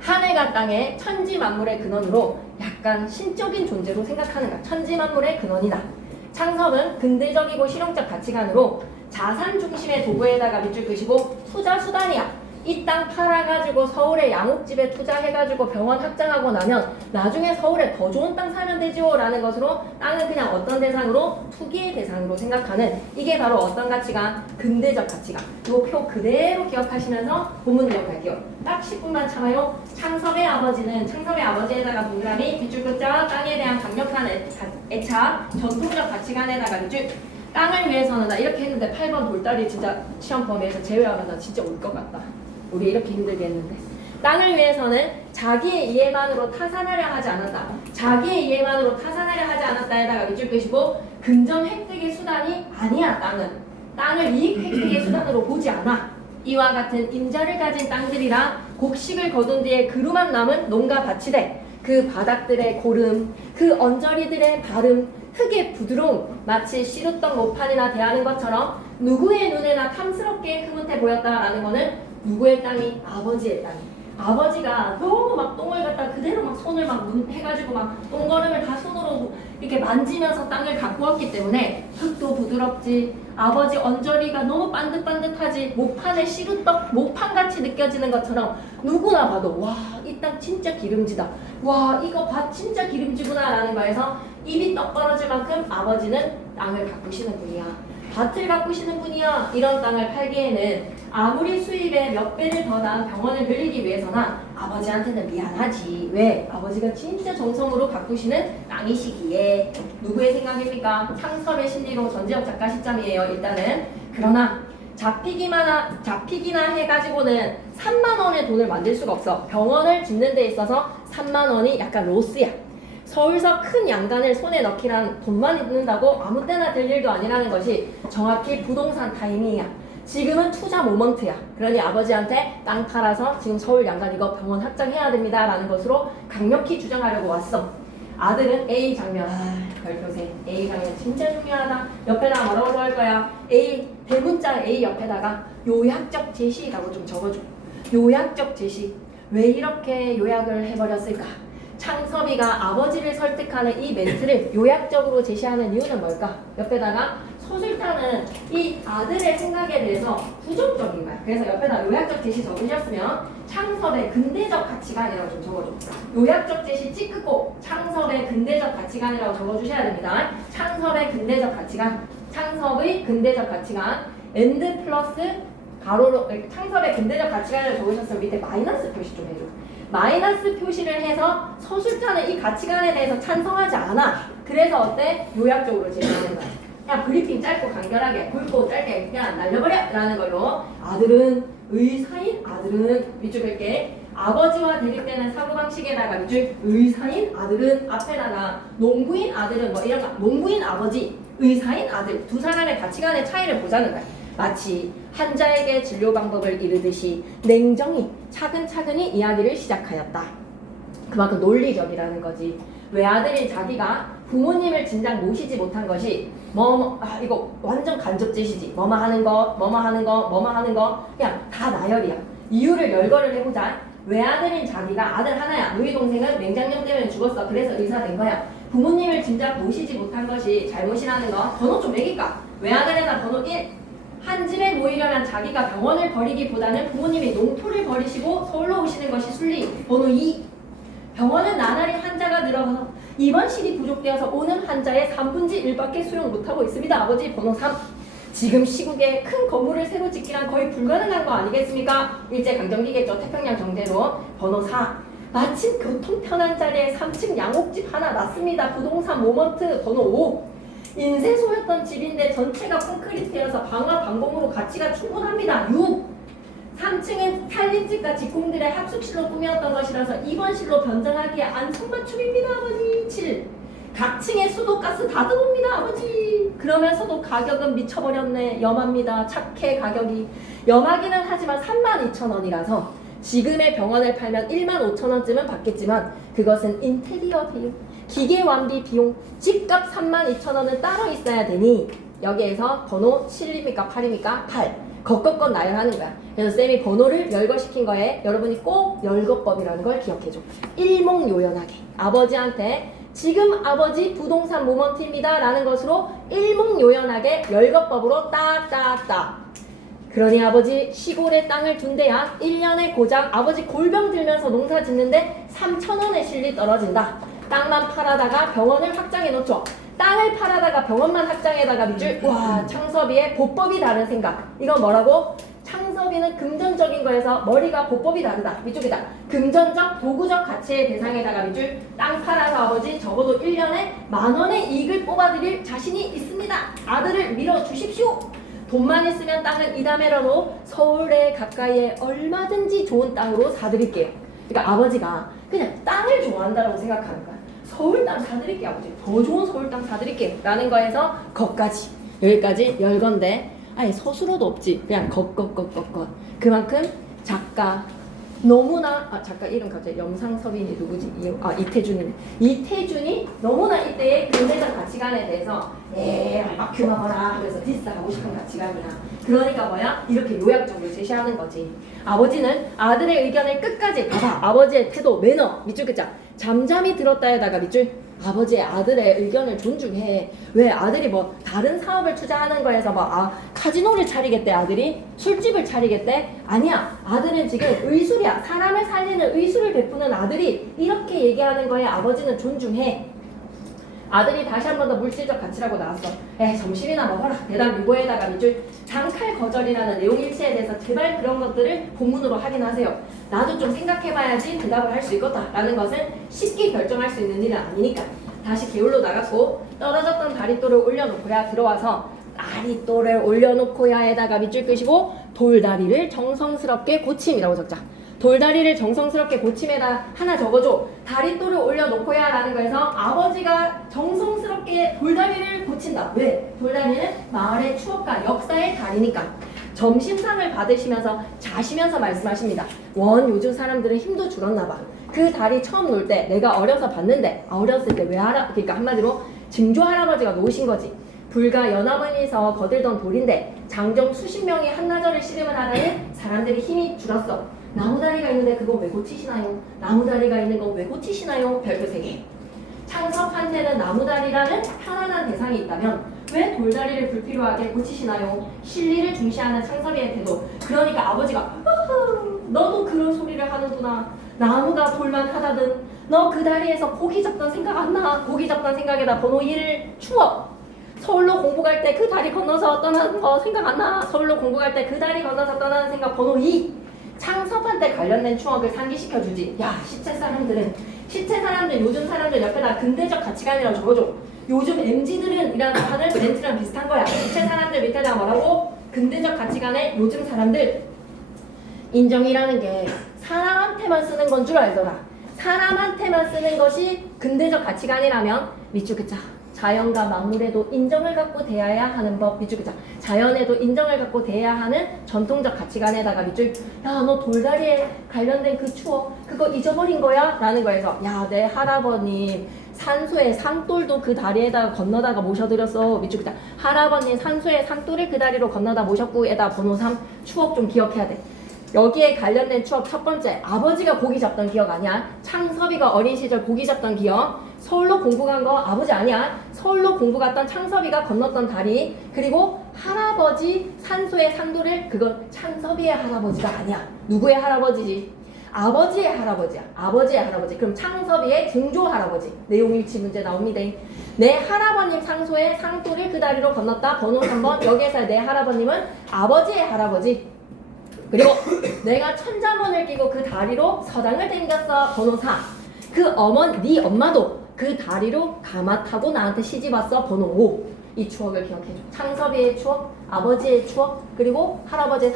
하늘과 땅의 천지 만물의 근원으로 약간 신적인 존재로 생각하는 거야. 천지 만물의 근원이다. 창섭은 근대적이고 실용적 가치관으로 자산 중심의 도구에다가 밑줄 끄시고 투자 수단이야. 이 땅 팔아가지고 서울에 양옥집에 투자해가지고 병원 확장하고 나면 나중에 서울에 더 좋은 땅 사면 되지요 라는 것으로 땅은 그냥 어떤 대상으로? 투기의 대상으로 생각하는, 이게 바로 어떤 가치관? 근대적 가치관. 요 표 그대로 기억하시면서 본문 기억할게요. 딱 10분만 참아요. 창섭의 아버지에다가 동그라미 밑줄 긋자. 땅에 대한 강력한 애착, 전통적 가치관에다가 밑줄. 땅을 위해서는 나 이렇게 했는데 8번 돌다리 진짜 시험 범위에서 제외하면 나 진짜 울 것 같다. 우리 이렇게 힘들게 했는데. 땅을 위해서는 자기의 이해만으로 타산하려 하지 않았다. 자기의 이해만으로 타산하려 하지 않았다에다가 밑줄 끄시고 금전 획득의 수단이 아니야. 땅을 이익 획득의 수단으로 보지 않아. 이와 같은 임자를 가진 땅들이라 곡식을 거둔 뒤에 그루만 남은 농가 밭이 돼. 그 바닥들의 고름, 그 언저리들의 바름, 흙의 부드러움, 마치 시루떡 모판이나 대하는 것처럼 누구의 눈에나 탐스럽게 흐뭇해 보였다라는 거는 누구의 땅이? 아버지의 땅이. 아버지가 너무 막 똥을 갖다 그대로 막 손을 막 해가지고 막 똥거름을 다 손으로 이렇게 만지면서 땅을 갖고 왔기 때문에 흙도 부드럽지, 아버지 언저리가 너무 반듯반듯하지, 모판에 시루떡 모판같이 느껴지는 것처럼 누구나 봐도 와, 이 땅 진짜 기름지다, 와 이거 밭 진짜 기름지구나 라는 거에서 입이 떡 벌어질 만큼 아버지는 땅을 가꾸시는 분이야, 밭을 가꾸시는 분이야. 이런 땅을 팔기에는 아무리 수입에 몇 배를 더 나은 병원을 늘리기 위해서나 아버지한테는 미안하지. 왜? 아버지가 진짜 정성으로 가꾸시는 땅이시기에. 누구의 생각입니까? 창섭의 신리로 전지혁 작가 시점이에요. 일단은. 그러나 잡히기나 해가지고는 3만 원의 돈을 만들 수가 없어. 병원을 짓는 데 있어서 3만 원이 약간 로스야. 서울서 큰 양간을 손에 넣기란 돈만 있는다고 아무 때나 될 일도 아니라는 것이 정확히 부동산 타이밍이야. 지금은 투자 모먼트야. 그러니 아버지한테 땅 팔아서 지금 서울 양간 이거 병원 확장해야 됩니다 라는 것으로 강력히 주장하려고 왔어. 아들은 A 장면, 별표세. A 장면 진짜 중요하다. 옆에다가 뭐라고 할 거야? A, 대문자 A 옆에다가 요약적 제시라고 좀 적어줘. 요약적 제시. 왜 이렇게 요약을 해버렸을까? 창섭이가 아버지를 설득하는 이 멘트를 요약적으로 제시하는 이유는 뭘까? 옆에다가 소술단은 이 아들의 생각에 대해서 부정적인 거야. 그래서 옆에다 요약적 제시 적으셨으면 창섭의 근대적 가치관이라고 좀 적어줘. 요약적 제시 찌끄고 창섭의 근대적 가치관이라고 적어주셔야 됩니다. 창섭의 근대적 가치관, 창섭의 근대적 가치관, and 플러스 가로로 창섭의 근대적 가치관을 적으셨으면 밑에 마이너스 표시 좀 해줘. 마이너스 표시를 해서 서술자는 이 가치관에 대해서 찬성하지 않아. 그래서 어때? 요약적으로 제시하는 거야. 그냥 브리핑 짧고 간결하게, 굵고 짧게 그냥 날려버려! 라는 걸로. 아들은 의사인, 아들은 밑줄 뺄게. 아버지와 대립되는 사고방식에다가 밑줄 의사인 아들은 앞에다가 농부인 아들은 뭐 이런 거, 농부인 아버지, 의사인 아들, 두 사람의 가치관의 차이를 보자는 거야. 마치 환자에게 진료 방법을 이르듯이 냉정히 차근차근히 이야기를 시작하였다. 그만큼 논리적이라는 거지. 외아들인 자기가 부모님을 진작 모시지 못한 것이 이거 완전 간접제시지. 뭐뭐 하는 거 그냥 다 나열이야. 이유를 열거를 해보자. 외아들인 자기가 아들 하나야. 너희 동생은 맹장염 때문에 죽었어. 그래서 의사 된 거야. 부모님을 진작 모시지 못한 것이 잘못이라는 거. 번호 좀 매길까? 외아들에다 번호 1. 한 집에 모이려면 자기가 병원을 버리기보다는 부모님이 농토를 버리시고 서울로 오시는 것이 순리. 번호 2. 병원은 나날이 환자가 늘어서 입원실이 부족되어서 오는 환자의 3분의 1밖에 수용 못하고 있습니다. 아버지. 번호 3. 지금 시국에 큰 건물을 새로 짓기란 거의 불가능한 거 아니겠습니까? 일제강점기겠죠. 태평양 정제로. 번호 4. 마침 교통 편한 자리에 3층 양옥집 하나 났습니다. 부동산 모먼트. 번호 5. 인쇄소였던 집인데 전체가 콘크리트여서 방화 방공으로 가치가 충분합니다. 6. 3층은 살림집과 직공들의 합숙실로 꾸몄던 것이라서 입원실로 변장하기에 안성맞춤입니다. 아버지. 7. 각 층에 수도가스 다 들어옵니다. 아버지. 그러면서도 가격은 미쳐버렸네. 염합니다. 착해 가격이. 염하기는 하지만 32,000원이라서 지금의 병원을 팔면 15,000원쯤은 받겠지만 그것은 인테리어 비용, 기계 완비 비용, 집값 32,000원은 따로 있어야 되니 여기에서 번호 7입니까 8입니까? 8. 겉겉겉 나열하는 거야. 그래서 쌤이 번호를 열거시킨 거에 여러분이 꼭 열거법이라는 걸 기억해줘. 일목요연하게 아버지한테 지금 아버지 부동산 모먼트입니다 라는 것으로 일목요연하게 열거법으로 딱딱딱. 그러니 아버지 시골에 땅을 둔 데야 1년에 고작 아버지 골병 들면서 농사 짓는데 3,000원의 실리 떨어진다. 땅만 팔아다가 병원을 확장해 놓죠. 땅을 팔아다가 병원만 확장해다가 밑줄. 와, 창섭이의 보법이 다른 생각. 이건 뭐라고? 창섭이는 금전적인 거에서 머리가 보법이 다르다. 밑줄이다. 금전적 도구적 가치의 대상에다가 밑줄. 땅 팔아서 아버지 적어도 1년에 10,000원의 이익을 뽑아드릴 자신이 있습니다. 아들을 밀어주십시오. 돈만 있으면 땅은 이다메라로 서울에 가까이에 얼마든지 좋은 땅으로 사드릴게요. 그러니까 아버지가 그냥 땅을 좋아한다고 생각하는 거야. 서울 땅 사드릴게요 아버지. 더 좋은 서울 땅 사드릴게요 라는 거에서 거까지 여기까지 열건데 아예 서술어도 없지. 그냥 겉 그만큼 작가 너무나 잠깐 이름 갑자기 영상섭인이 누구지? 이태준이네. 이태준이 너무나 이때의 근대적 가치관에 대해서 막 그만하라 하면서 디스하고 싶은 가치관이야. 그러니까 뭐야? 이렇게 요약적으로 제시하는 거지. 아버지는 아들의 의견을 끝까지 봐봐. 아버지의 태도, 매너 밑줄 긋자. 잠잠히 들었다에다가 밑줄. 아버지의 아들의 의견을 존중해. 왜 아들이 뭐 다른 사업을 투자하는 거에서 카지노를 차리겠대 아들이? 술집을 차리겠대? 아니야. 아들은 지금 의술이야. 사람을 살리는 의술을 베푸는 아들이 이렇게 얘기하는 거에 아버지는 존중해. 아들이 다시 한 번 더 물질적 가치라고 나왔어. 점심이나 먹어라. 대답 유보에다가 밑줄. 장칼 거절이라는 내용 일치에 대해서 제발 그런 것들을 본문으로 확인하세요. 나도 좀 생각해봐야지 대답을 할 수 있겠다 라는 것은 쉽게 결정할 수 있는 일은 아니니까. 다시 게을로 나갔고 떨어졌던 다리돌을 올려놓고야 들어와서 다리돌을 올려놓고야에다가 밑줄 끄시고 돌다리를 정성스럽게 고침이라고 적자. 돌다리를 정성스럽게 고침에다 하나 적어줘. 다리돌을 올려놓고야 라는 거에서 아버지가 정성스럽게 돌다리를 고친다. 왜? 돌다리는 마을의 추억과 역사의 다리니까. 점심상을 받으시면서 자시면서 말씀하십니다. 요즘 사람들은 힘도 줄었나 봐. 그 다리 처음 놓을 때 내가 어려서 봤는데 어렸을 때 왜 그러니까 한마디로 증조 할아버지가 놓으신 거지. 불과 연화문에서 거들던 돌인데 장정 수십 명이 한나절을 씨름을 하다니 사람들이 힘이 줄었어. 나무다리가 있는데 그거 왜 고치시나요? 나무다리가 있는 거 왜 고치시나요? 별표 3개. 창섭한테는 나무다리라는 편안한 대상이 있다면 왜 돌다리를 불필요하게 고치시나요? 실리를 중시하는 창섭이의 태도. 그러니까 아버지가 너도 그런 소리를 하는구나. 나무가 돌만 하다든 너 그 다리에서 고기 잡던 생각 안 나? 고기 잡던 생각에다 번호 1 추억. 서울로 공부 갈 때 그 다리 건너서 떠나는 거 생각 안 나? 서울로 공부 갈 때 그 다리 건너서 떠나는 생각 번호 2. 창섭한테 관련된 추억을 상기시켜주지. 야, 시체 사람들 요즘 사람들 옆에다 근대적 가치관이라고 적어줘. 요즘 MZ들은 이라는 하는 멘트랑 비슷한 거야. 시체 사람들 밑에다가 뭐라고? 근대적 가치관의 요즘 사람들. 인정이라는 게 사람한테만 쓰는 건 줄 알더라. 사람한테만 쓰는 것이 근대적 가치관이라면 밑줄 긋자. 자연과 만물에도 인정을 갖고 대해야 하는 법 밑줄 긋자. 자연에도 인정을 갖고 대해야 하는 전통적 가치관에다가 밑줄. 야, 너 돌다리에 관련된 그 추억 그거 잊어버린 거야? 라는 거에서 야, 내 할아버님 산소에 상돌도 그 다리에다가 건너다가 모셔드렸어. 밑줄 긋자. 할아버님 산소에 상돌을 그 다리로 건너다 모셨고 에다 번호 3 추억 좀 기억해야 돼. 여기에 관련된 추억 첫 번째, 아버지가 고기 잡던 기억 아니야. 창섭이가 어린 시절 고기 잡던 기억. 서울로 공부 간 거 아버지 아니야. 서울로 공부 갔던 창섭이가 건넜던 다리. 그리고 할아버지 산소의 상도를, 그건 창섭이의 할아버지가 아니야. 누구의 할아버지지? 아버지의 할아버지야. 아버지의 할아버지. 그럼 창섭이의 증조 할아버지. 내용 일치 문제 나옵니다. 내 할아버님 상소의 상도를 그 다리로 건넜다. 번호 3번. 여기에서 내 할아버님은 아버지의 할아버지. 그리고 내가 천자문을 끼고 그 다리로 서당을 댕겼어. 번호 4. 네 엄마도 그 다리로 가마 타고 나한테 시집 왔어. 번호 5. 이 추억을 기억해줘. 창섭이의 추억, 아버지의 추억, 그리고 할아버지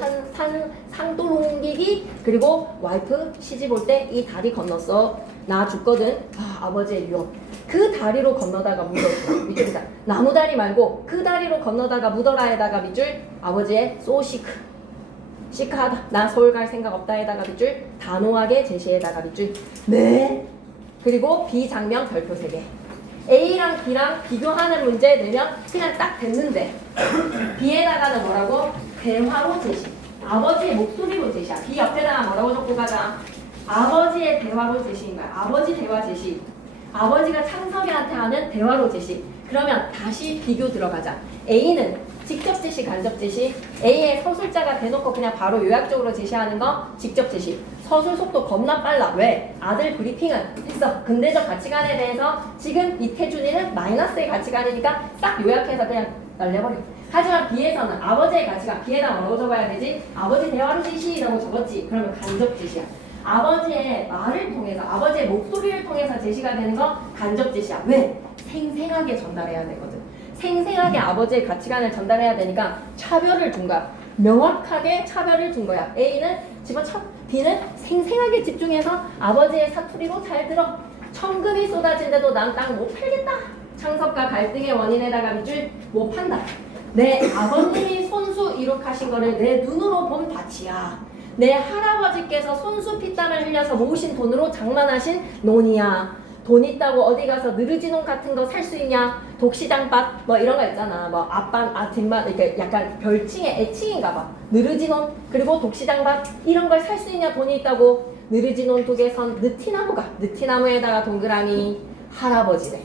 상돌 옮기기, 그리고 와이프 시집 올 때 이 다리 건넜어. 나 죽거든. 아버지의 유언. 그 다리로 건너다가 묻어줘. 밑줄이다. 나무다리 말고 그 다리로 건너다가 묻어라에다가 밑줄. 아버지의 소시크. 시크하다. 난 서울 갈 생각 없다에다가 밑줄. 단호하게 제시에다가 밑줄. 네. 그리고 B 장면 별표 3개. A랑 B랑 비교하는 문제 내면 그냥 딱 됐는데 B에다가는 뭐라고? 대화로 제시. 아버지의 목소리로 제시야. B 옆에다가 뭐라고 적고 가자. 아버지의 대화로 제시인 거야. 아버지 대화 제시. 아버지가 창섭이한테 하는 대화로 제시. 그러면 다시 비교 들어가자. A는 직접 제시, 간접 제시. A의 서술자가 대놓고 그냥 바로 요약적으로 제시하는 거 직접 제시. 서술 속도 겁나 빨라. 왜? 아들 브리핑은 했어. 근대적 가치관에 대해서 지금 이태준이는 마이너스의 가치관이니까 딱 요약해서 그냥 날려버려. 하지만 B에서는 아버지의 가치관. B에다 뭐라고 적어야 되지? 아버지 대화로 제시라고 적었지. 그러면 간접 제시야. 아버지의 말을 통해서, 아버지의 목소리를 통해서 제시가 되는 거 간접 제시야. 왜? 생생하게 전달해야 되거든. 생생하게 아버지의 가치관을 전달해야 되니까 차별을 둔 거야. 명확하게 차별을 둔 거야. A는 집어쳐. B는 생생하게 집중해서 아버지의 사투리로 잘 들어. 천금이 쏟아진데도 난 땅 못 팔겠다. 창섭과 갈등의 원인에다가 밑줄 못 판다. 내 아버님이 손수 이룩하신 거를 내 눈으로 본 밭이야. 내 할아버지께서 손수 피땀을 흘려서 모으신 돈으로 장만하신 논이야. 돈 있다고 어디 가서 느르지논 같은 거 살 수 있냐? 독시장밭 뭐 이런 거 있잖아. 뭐 앞반 뒷반 이렇게 약간 별칭의 애칭인가 봐. 느르지논 그리고 독시장밭 이런 걸 살 수 있냐? 돈이 있다고. 느르지논 독에선 느티나무에다가 동그라미 할아버지래.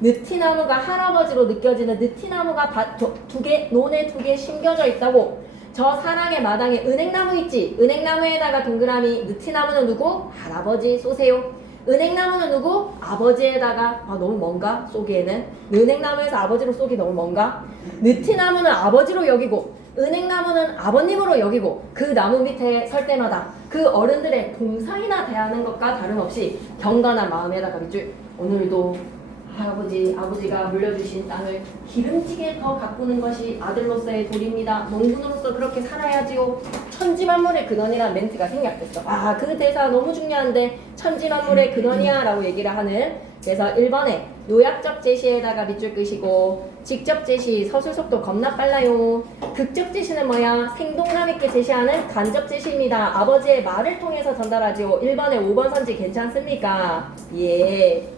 느티나무가 할아버지로 느껴지는 느티나무가 두 개, 논에 두 개 심겨져 있다고. 저 사랑의 마당에 은행나무 있지? 은행나무에다가 동그라미. 느티나무는 누구? 할아버지 쏘세요. 은행나무는 누구? 아버지에다가. 너무 먼가? 쏘기에는. 은행나무에서 아버지로 쏘기 너무 먼가? 느티나무는 아버지로 여기고 은행나무는 아버님으로 여기고 그 나무 밑에 설 때마다 그 어른들의 동상이나 대하는 것과 다름없이 경건한 마음에다가 밑줄. 오늘도 아버지가 물려주신 땅을 기름지게 더 가꾸는 것이 아들로서의 도리입니다. 농부로서 그렇게 살아야지요. 천지만물의 근원이라는 멘트가 생략됐어. 그 대사 너무 중요한데 천지만물의 근원이야 라고 얘기를 하는. 그래서 1번에 요약적 제시에다가 밑줄 끄시고 직접 제시 서술 속도 겁나 빨라요. 극적 제시는 뭐야? 생동감 있게 제시하는 간접 제시입니다. 아버지의 말을 통해서 전달하지요. 1번에 5번 선지 괜찮습니까? 예.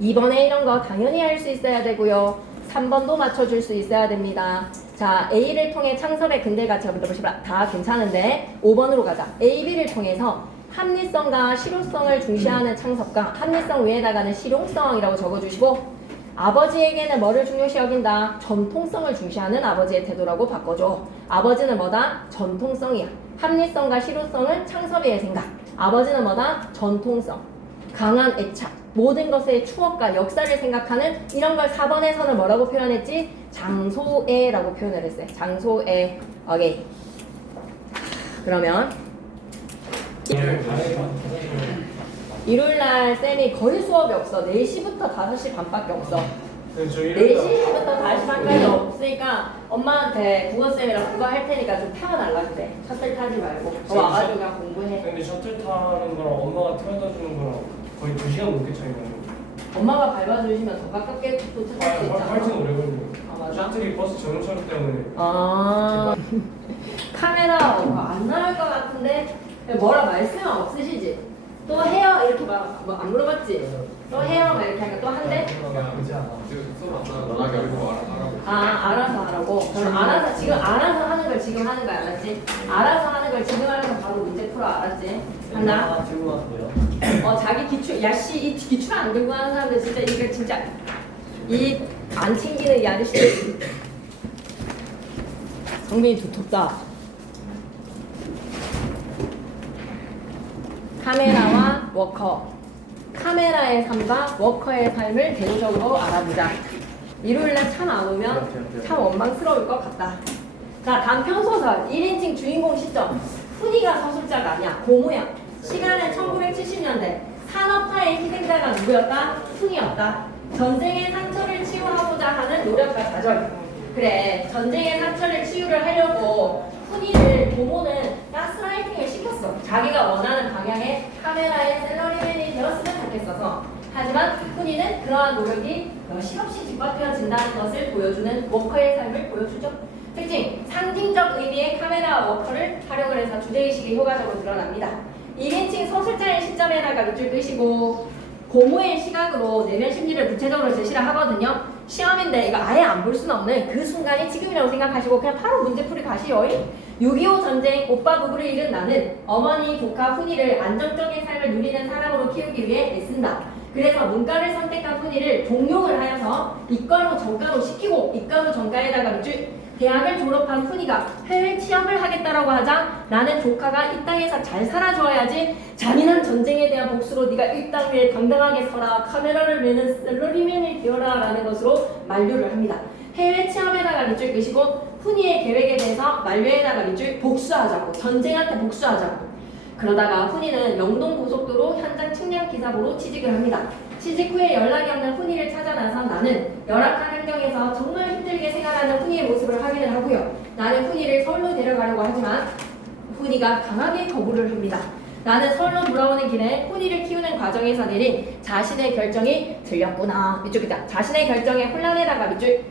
2번에 이런 거 당연히 할 수 있어야 되고요. 3번도 맞춰줄 수 있어야 됩니다. 자, A를 통해 창섭의 근대 가치가 붙어보시라. 다 괜찮은데 5번으로 가자. A, B를 통해서 합리성과 실효성을 중시하는 창섭과 합리성 위에다가는 실용성이라고 적어주시고 아버지에게는 뭐를 중요시 여긴다? 전통성을 중시하는 아버지의 태도라고 바꿔줘. 아버지는 뭐다? 전통성이야. 합리성과 실효성은 창섭이의 생각. 아버지는 뭐다? 전통성. 강한 애착. 모든 것의 추억과 역사를 생각하는 이런 걸 4번에서는 뭐라고 표현했지? 장소애라고 표현을 했어요. 장소애. 오케이. 그러면 일요일날 쌤이 거의 수업이 없어. 4시부터 5시 반밖에 없어. 4시부터 5시 반까지 없으니까 엄마한테 국어쌤이랑 국어 할 테니까 좀 태워달라 그래. 셔틀 타지 말고 와가지고 그냥 공부해. 근데 셔틀 타는 거랑 엄마가 태워다 주는 거랑 거의 2시간 넘게 차이가 나요. 엄마가 밟아주시면 더 가깝게 도착할 수 있잖아. 훨씬 오래 걸려요. 맞아? 셔틀이 버스 전용차로 때문에. 카메라 안 나올 것 같은데 뭐라 말씀 없으시지? 또 해요? 이렇게 안 물어봤지? 또 해요? 막 이렇게 하니까 또 한대? 수업 안 나가고 알아보고. 알아서 하라고? 그럼 지금 알아서 하는 걸 지금 하는 거야, 알았지? 알아서 하는 걸 지금 하면서 바로 문제 풀어, 알았지? 한다? 들고 왔어요. 자기 기출, 야씨, 이 기출 안 들고 하는 사람들 진짜 이거 진짜 이 안 챙기는 이 아저씨들 성빈이 두텁다. 카메라와 워커. 카메라의 삶과 워커의 삶을 대조적으로 알아보자. 일요일날 참 안 오면 참 원망스러울 것 같다. 자, 단편소설 1인칭 주인공 시점. 훈이가 서술자가 아니야. 고모야. 시간은 1970년대. 산업화의 희생자가 누구였다? 훈이었다. 전쟁의 상처를 치유하고자 하는 노력과 좌절. 그래, 전쟁의 상처를 치유를 하려고 훈이를 고모는 가스라이팅을 시켰어. 자기가 원하는 방향의 카메라의 셀러리맨이 되었으면 좋겠어서. 하지만 훈이는 그러한 노력이 여실없이 뒷받쳐진다는 것을 보여주는 워커의 삶을 보여주죠. 특징, 상징적 의미의 카메라와 워커를 활용을 해서 주제의식이 효과적으로 드러납니다. 1인칭 서술자의 시점에다가 밑줄 끄시고 고모의 시각으로 내면 심리를 구체적으로 제시를 하거든요. 시험인데 이거 아예 안 볼 수는 없는 그 순간이 지금이라고 생각하시고 그냥 바로 문제풀이 가시요. 6.25 전쟁 오빠 부부를 잃은 나는 어머니, 조카, 훈이를 안정적인 삶을 누리는 사람으로 키우기 위해 애쓴다. 그래서 문과를 선택한 훈이를 종용을 하여서 이과로 전과로 시키고 이과로 전과에다가 밑줄 대학을 졸업한 훈이가 해외 취업을 하겠다라고 하자 나는 조카가 이 땅에서 잘 살아줘야지 잔인한 전쟁에 대한 복수로 네가 이 땅 위에 당당하게 서라 카메라를 메는 셀러리맨이 되어라 라는 것으로 만류를 합니다. 해외 취업에다가 밑줄 끄시고 훈이의 계획에 대해서 만류에다가 밑줄 복수하자고 전쟁한테 복수하자고. 그러다가 훈이는 영동고속도로 현장 측량 기사부로 취직을 합니다. 취직 후에 연락이 없는 훈이를 찾아 나선 나는 열악한 환경에서 정말 힘들게 생활하는 훈이의 모습을 확인을 하고요. 나는 훈이를 서울로 데려가려고 하지만 훈이가 강하게 거부를 합니다. 나는 서울로 돌아오는 길에 훈이를 키우는 과정에서 내린 자신의 결정이 들렸구나. 이쪽이다. 자신의 결정에 혼란에다가 밑줄.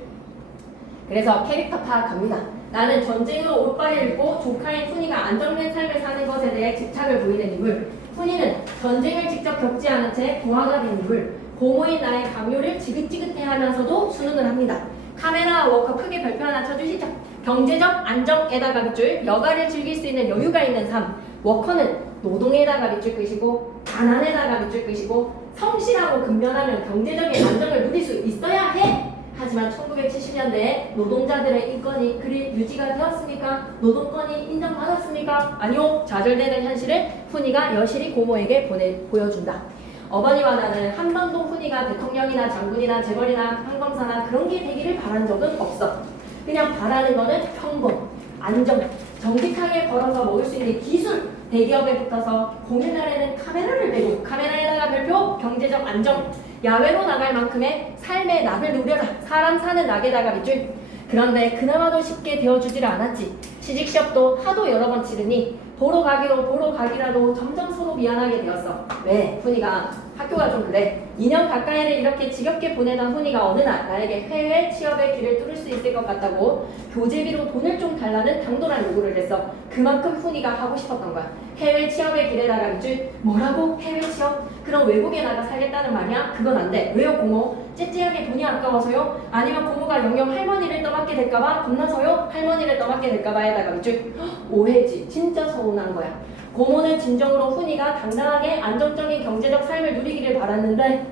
그래서 캐릭터 파악합니다. 나는 전쟁으로 옷발을 입고 조카인 훈이가 안정된 삶을 사는 것에 대해 집착을 보이는 인물. 훈이는 전쟁을 직접 겪지 않은 채 부하가 된 인물. 고모인 나의 강요를 지긋지긋해하면서도 순응을 합니다. 카메라 워커 크게 별표 하나 쳐주시죠. 경제적 안정에다가 밑줄, 여가를 즐길 수 있는 여유가 있는 삶. 워커는 노동에다가 밑줄 끄시고 가난에다가 밑줄 끄시고 성실하고 근면하면 경제적인 안정을 누릴 수 있어야 해. 하지만 1970년대에 노동자들의 인권이 그리 유지가 되었습니까? 노동권이 인정받았습니까? 아니요. 좌절되는 현실을 훈이가 여실히 고모에게 보여준다. 어머니와 나는 한 번도 훈이가 대통령이나 장군이나 재벌이나 항공사나 그런 게 되기를 바란 적은 없어. 그냥 바라는 거는 평범, 안정, 정직하게 벌어서 먹을 수 있는 기술, 대기업에 붙어서 공휴날에는 카메라를 메고 카메라에다가 별표, 경제적 안정, 야외로 나갈 만큼의 삶의 낙을 누려라. 사람 사는 낙에다가 밑줄. 그런데 그나마도 쉽게 되어주질 않았지. 시집시험도 하도 여러 번 치르니 보러 가기라도 점점 서로 미안하게 되었어. 왜? 훈이가 학교가 좀 그래. 2년 가까이를 이렇게 지겹게 보내던 훈이가 어느 날 나에게 해외 취업의 길을 뚫을 수 있을 것 같다고 교재비로 돈을 좀 달라는 당돌한 요구를 했어. 그만큼 훈이가 하고 싶었던 거야. 해외 취업의 길에 나가줄. 뭐라고? 해외 취업? 그럼 외국에 나가 살겠다는 말이야? 그건 안 돼. 왜요 고모? 째째하게 돈이 아까워서요? 아니면 고모가 영영 할머니를 떠맡게 될까봐? 겁나서요? 할머니를 떠맡게 될까봐 에다가 밑줄. 오해지. 진짜 서운한 거야. 고모는 진정으로 훈이가 당당하게 안정적인 경제적 삶을 누리기를 바랐는데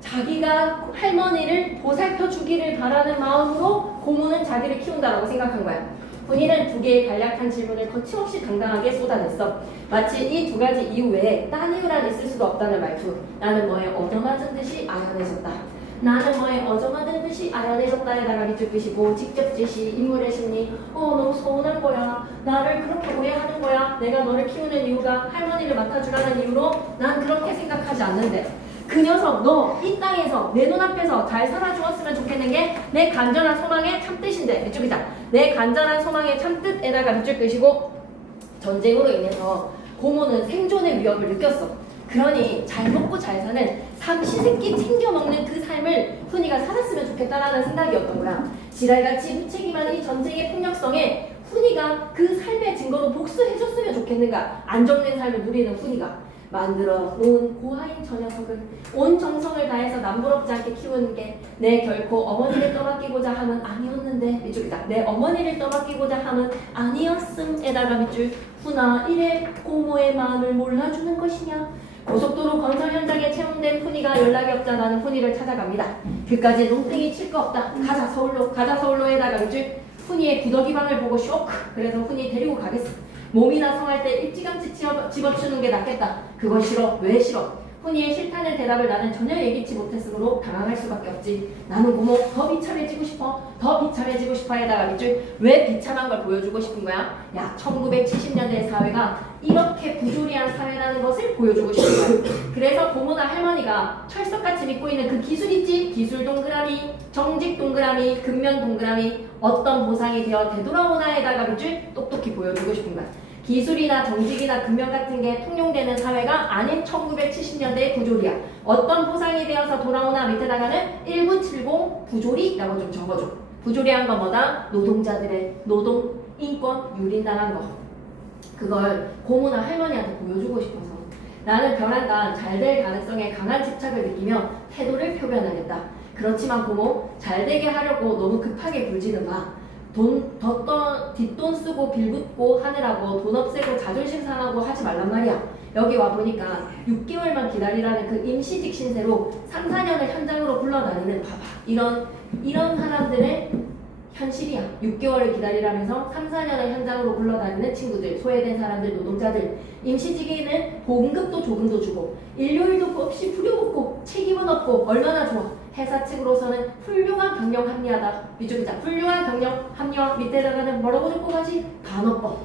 자기가 할머니를 보살펴 주기를 바라는 마음으로 고모는 자기를 키운다라고 생각한 거야. 훈이는 두 개의 간략한 질문을 거침없이 당당하게 쏟아냈어. 마치 이 두 가지 이유 외에 딴 이유란 있을 수도 없다는 말투. 나는 뭐에 얻어맞은 듯이 아련해졌다. 나는 뭐에 어정하는 듯이 아련해졌다에다가 밑줄 끄시고 직접 지시, 인물의 심리. 너무 서운한 거야. 나를 그렇게 오해하는 거야. 내가 너를 키우는 이유가 할머니를 맡아주라는 이유로 난 그렇게 생각하지 않는데. 그 녀석 너 이 땅에서 내 눈앞에서 잘 살아주었으면 좋겠는 게 내 간절한 소망의 참뜻인데. 밑줄이자. 내 간절한 소망의 참뜻에다가 밑줄 끄시고 전쟁으로 인해서 고모는 생존의 위협을 느꼈어. 그러니 잘 먹고 잘 사는 삼시세끼 챙겨 먹는 그 삶을 훈이가 살았으면 좋겠다라는 생각이었던 거야. 지랄같이 무책임한 이 전쟁의 폭력성에 훈이가 그 삶의 증거로 복수해줬으면 좋겠는가. 안정된 삶을 누리는 훈이가 만들어 놓은 고아인 저 녀석을 온 정성을 다해서 남부럽지 않게 키우는 게 내 결코 어머니를 떠맡기고자 함은 아니었는데. 밑줄이다. 내 어머니를 떠맡기고자 함은 아니었음에다가 밑줄. 훈아 이래 고모의 마음을 몰라주는 것이냐. 고속도로 건설 현장에 채용된 훈이가 연락이 없자 나는 훈이를 찾아갑니다. 그까지 농땡이 칠 거 없다. 가자 서울로에다가 밑줄. 훈이의 구더기방을 보고 쇼크. 그래서 훈이 데리고 가겠어. 몸이나 성할 때 일찌감치 집어치우는 게 낫겠다. 그건 싫어. 왜 싫어? 훈이의 싫다는 대답을 나는 전혀 예기치 못했으므로 당황할 수밖에 없지. 나는 고모 더 비참해지고 싶어 에다가 밑줄. 왜 비참한 걸 보여주고 싶은 거야? 야 1970년대 사회가 이렇게 부조리한 사회라는 것을 보여주고 싶은 거야. 그래서 고모나 할머니가 철석같이 믿고 있는 그 기술 있지? 기술 동그라미, 정직 동그라미, 근면 동그라미, 어떤 보상이 되어 되돌아오나에다가 밑줄 똑똑히 보여주고 싶은 거야. 기술이나 정직이나 근면 같은 게 통용되는 사회가 아닌 1970년대의 부조리야. 어떤 보상이 되어서 돌아오나 밑에다가는 1970 부조리라고 좀 적어줘. 부조리한 건 뭐다? 노동자들의 노동 인권 유린당한 거. 그걸 고모나 할머니한테 보여주고 싶어서 나는 별한간 잘 될 가능성에 강한 집착을 느끼며 태도를 표현하겠다. 그렇지만 고모 잘 되게 하려고 너무 급하게 굴지는 마. 뒷돈 쓰고 빌붙고 하느라고 돈 없애고 자존심 상하고 하지 말란 말이야. 여기 와보니까 6개월만 기다리라는 그 임시직 신세로 3, 4년을 현장으로 굴러다니는 봐봐. 이런 사람들의 현실이야. 6개월을 기다리라면서 3, 4년을 현장으로 굴러다니는 친구들, 소외된 사람들, 노동자들. 임시직에는 보험급도 조금도 주고 일요일도 없이 부려먹고 책임은 없고 얼마나 좋아. 회사 측으로서는 훌륭한 경영 합리화다. 위쪽이자 훌륭한 경영 합리화. 밑에다가는 뭐라고 적고 가지? 단어법.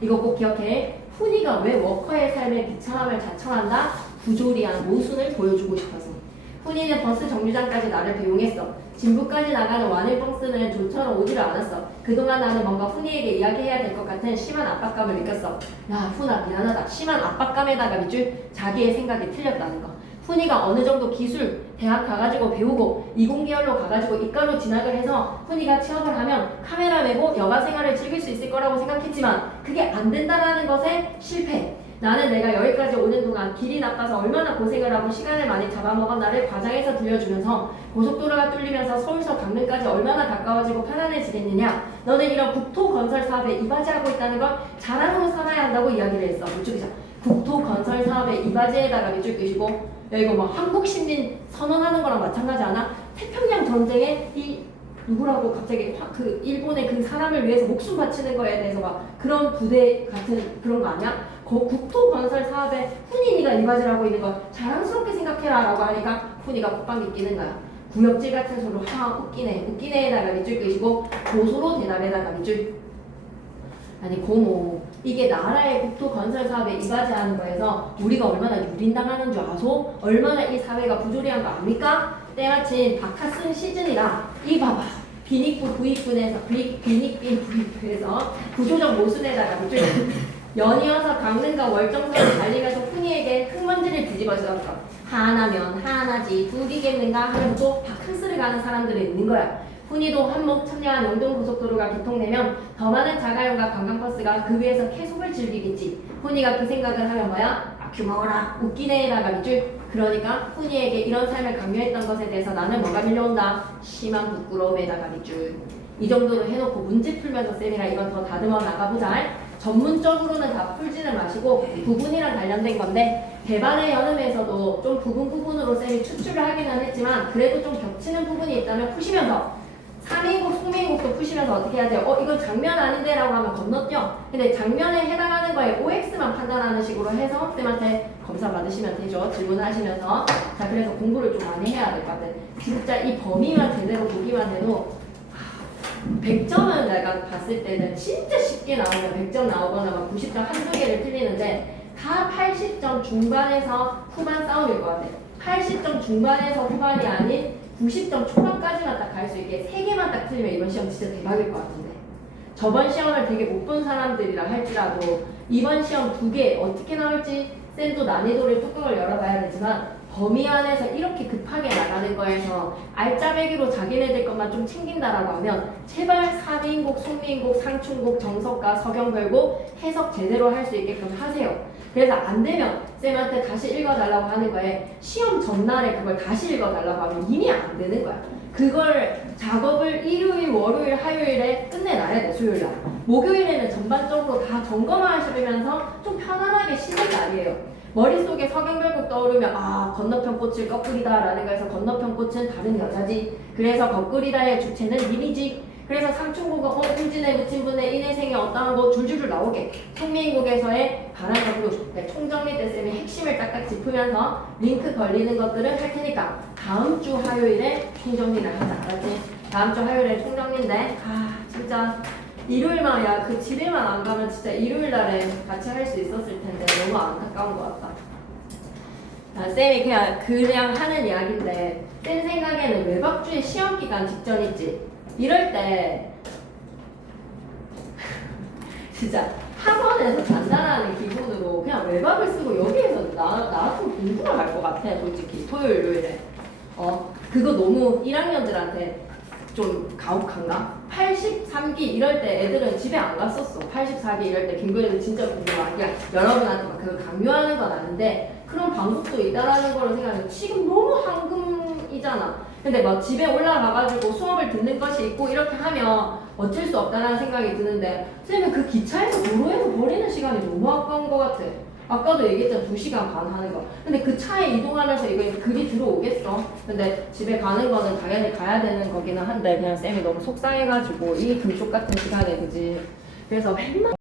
이거 꼭 기억해. 훈이가 왜 워커의 삶의 비참함을 자청한다? 부조리한 모순을 보여주고 싶어서. 훈이는 버스 정류장까지 나를 배웅했어. 진부까지 나가는 와늘 버스는 조처럼 오지를 않았어. 그동안 나는 뭔가 훈이에게 이야기해야 될 것 같은 심한 압박감을 느꼈어. 야 훈아 미안하다. 심한 압박감에다가 밑줄 자기의 생각이 틀렸다는 거. 훈이가 어느 정도 기술 대학 가가지고 배우고 이공계열로 가가지고 이과로 진학을 해서 훈이가 취업을 하면 카메라 메고 여가 생활을 즐길 수 있을 거라고 생각했지만 그게 안 된다라는 것에 실패. 나는 내가 여기까지 오는 동안 길이 나빠서 얼마나 고생을 하고 시간을 많이 잡아먹은 나를 과장해서 들려주면서 고속도로가 뚫리면서 서울서 강릉까지 얼마나 가까워지고 편안해지겠느냐. 너는 이런 국토건설 사업에 이바지하고 있다는 걸 자랑으로 삼아야 한다고 이야기를 했어. 이쪽이죠. 국토건설 사업에 이바지에다가 밑줄 끄시고 야 이거 뭐 한국신민 선언하는 거랑 마찬가지 않아? 태평양 전쟁에 이 누구라고 갑자기 그 일본의 그 사람을 위해서 목숨 바치는 거에 대해서 막 그런 부대 같은 그런 거 아니야? 국토건설 사업에 훈이니가 이바지를 하고 있는 거 자랑스럽게 생각해라 라고 하니까 훈이가 콧방귀 끼는 거야. 구역질 같은 소리로 웃기네에다가 밑줄 끄시고 고소로 대답에다가 밑줄. 아니 고모 이게 나라의 국토건설 사업에 이바지하는 거에서 우리가 얼마나 유린당하는 줄 아소? 얼마나 이 사회가 부조리한 거 압니까? 때마침 바카스 시즌이라 이 봐봐 빈익부 부익분에서 빈익빈 부익부에서 구조적 모순에다가 밑줄 연이어서 강릉과 월정선을 달리면서 훈이에게 흙먼지를 뒤집어 씌웠어. 하나면 하나지 둘이겠는가 하면서 또 바캉스를 가는 사람들이 있는 거야. 훈이도 한몫 참여한 영동고속도로가 개통되면 더 많은 자가용과 관광버스가 그 위에서 계속을 즐기겠지. 훈이가 그 생각을 하면 뭐야? 아큐 먹어라. 웃기네에다가 밑줄. 그러니까 훈이에게 이런 삶을 강요했던 것에 대해서 나는 뭐가 밀려온다? 심한 부끄러움에다가 밑줄. 이 정도로 해놓고 문제 풀면서 쌤이랑 이건 더 다듬어 나가보자. 전문적으로는 다 풀지는 마시고 부분이랑 관련된 건데 대반의 연음에서도 좀 부분으로 쌤이 추출을 하기는 했지만 그래도 좀 겹치는 부분이 있다면 푸시면서 3인국, 속미인국도 푸시면서 어떻게 해야 돼요? 이건 장면 아닌데 라고 하면 건너뛰어. 근데 장면에 해당하는 거에 OX만 판단하는 식으로 해서 쌤한테 검사 받으시면 되죠. 질문하시면서. 자, 그래서 공부를 좀 많이 해야 될 것 같아. 진짜 이 범위만 제대로 보기만 해도 100점은 내가 봤을 때는 진짜 쉽게 나오면 100점 나오거나 막 90점 한두 개를 틀리는데 다 80점 중반에서 후반 싸움일 것 같아. 80점 중반에서 후반이 아닌 90점 초반까지만 딱 갈 수 있게 3개만 딱 틀리면 이번 시험 진짜 대박일 것 같은데. 저번 시험을 되게 못 본 사람들이라 할지라도 이번 시험 2개 어떻게 나올지 쌤도 난이도를 뚜껑을 열어봐야 되지만 범위 안에서 이렇게 급하게 나가는 거에서 알짜배기로 자기네들 것만 좀 챙긴다라고 하면 제발 3인국, 속미인국, 상충국, 정석과 서경별고 해석 제대로 할 수 있게끔 하세요. 그래서 안 되면 쌤한테 다시 읽어달라고 하는 거에 시험 전날에 그걸 다시 읽어달라고 하면 이미 안 되는 거야. 그걸 작업을 일요일, 월요일, 화요일에 끝내놔야 돼. 수요일날. 목요일에는 전반적으로 다 점검하시면서 좀 편안하게 쉬는 날이에요. 머릿속에 서경별국 떠오르면 아 건너편 꽃을 거꾸리다 라는 거에서 건너편 꽃은 다른 여자지. 그래서 거꾸리다의 주체는 님이지. 그래서 상충국은 임진의 무친분의 인해생의 어떠한 거 줄줄줄 나오게 속미인국에서의 바람각루 총정리 때 쌤이 핵심을 딱딱 짚으면서 링크 걸리는 것들을 할 테니까 다음 주 화요일에 총정리를 하자. 알았지? 다음 주 화요일에 총정리인데 아 진짜 일요일만 야 그 집에만 안 가면 진짜 일요일 날에 같이 할 수 있었을 텐데 너무 안타까운 것 같다. 아, 쌤이 그냥 하는 이야기인데 쌤 생각에는 외박주의 시험 기간 직전이지. 이럴 때 진짜 학원에서 잔다라는 기분으로 그냥 외박을 쓰고 여기에서 나 같은 공부를 할 것 같아. 솔직히 토요일, 일요일에 그거 너무 1학년들한테 좀 가혹한가? 83기 이럴 때 애들은 집에 안 갔었어. 84기 이럴 때 김구현은 진짜 궁금하다. 여러분한테 막 그거 강요하는 건 아닌데 그런 방법도 있다라는 걸 생각하면 지금 너무 황금이잖아. 근데 막 집에 올라가가지고 수업을 듣는 것이 있고 이렇게 하면 어쩔 수 없다라는 생각이 드는데 쌤은 그 기차에서 도로에서 버리는 시간이 너무 아까운 것 같아. 아까도 얘기했잖아. 2시간 반 하는 거. 근데 그 차에 이동하면서 이거 글이 들어오겠어. 근데 집에 가는 거는 당연히 가야 되는 거기는 한데 그냥 쌤이 너무 속상해가지고 이 금쪽 같은 시간에 그지. 그래서 맨날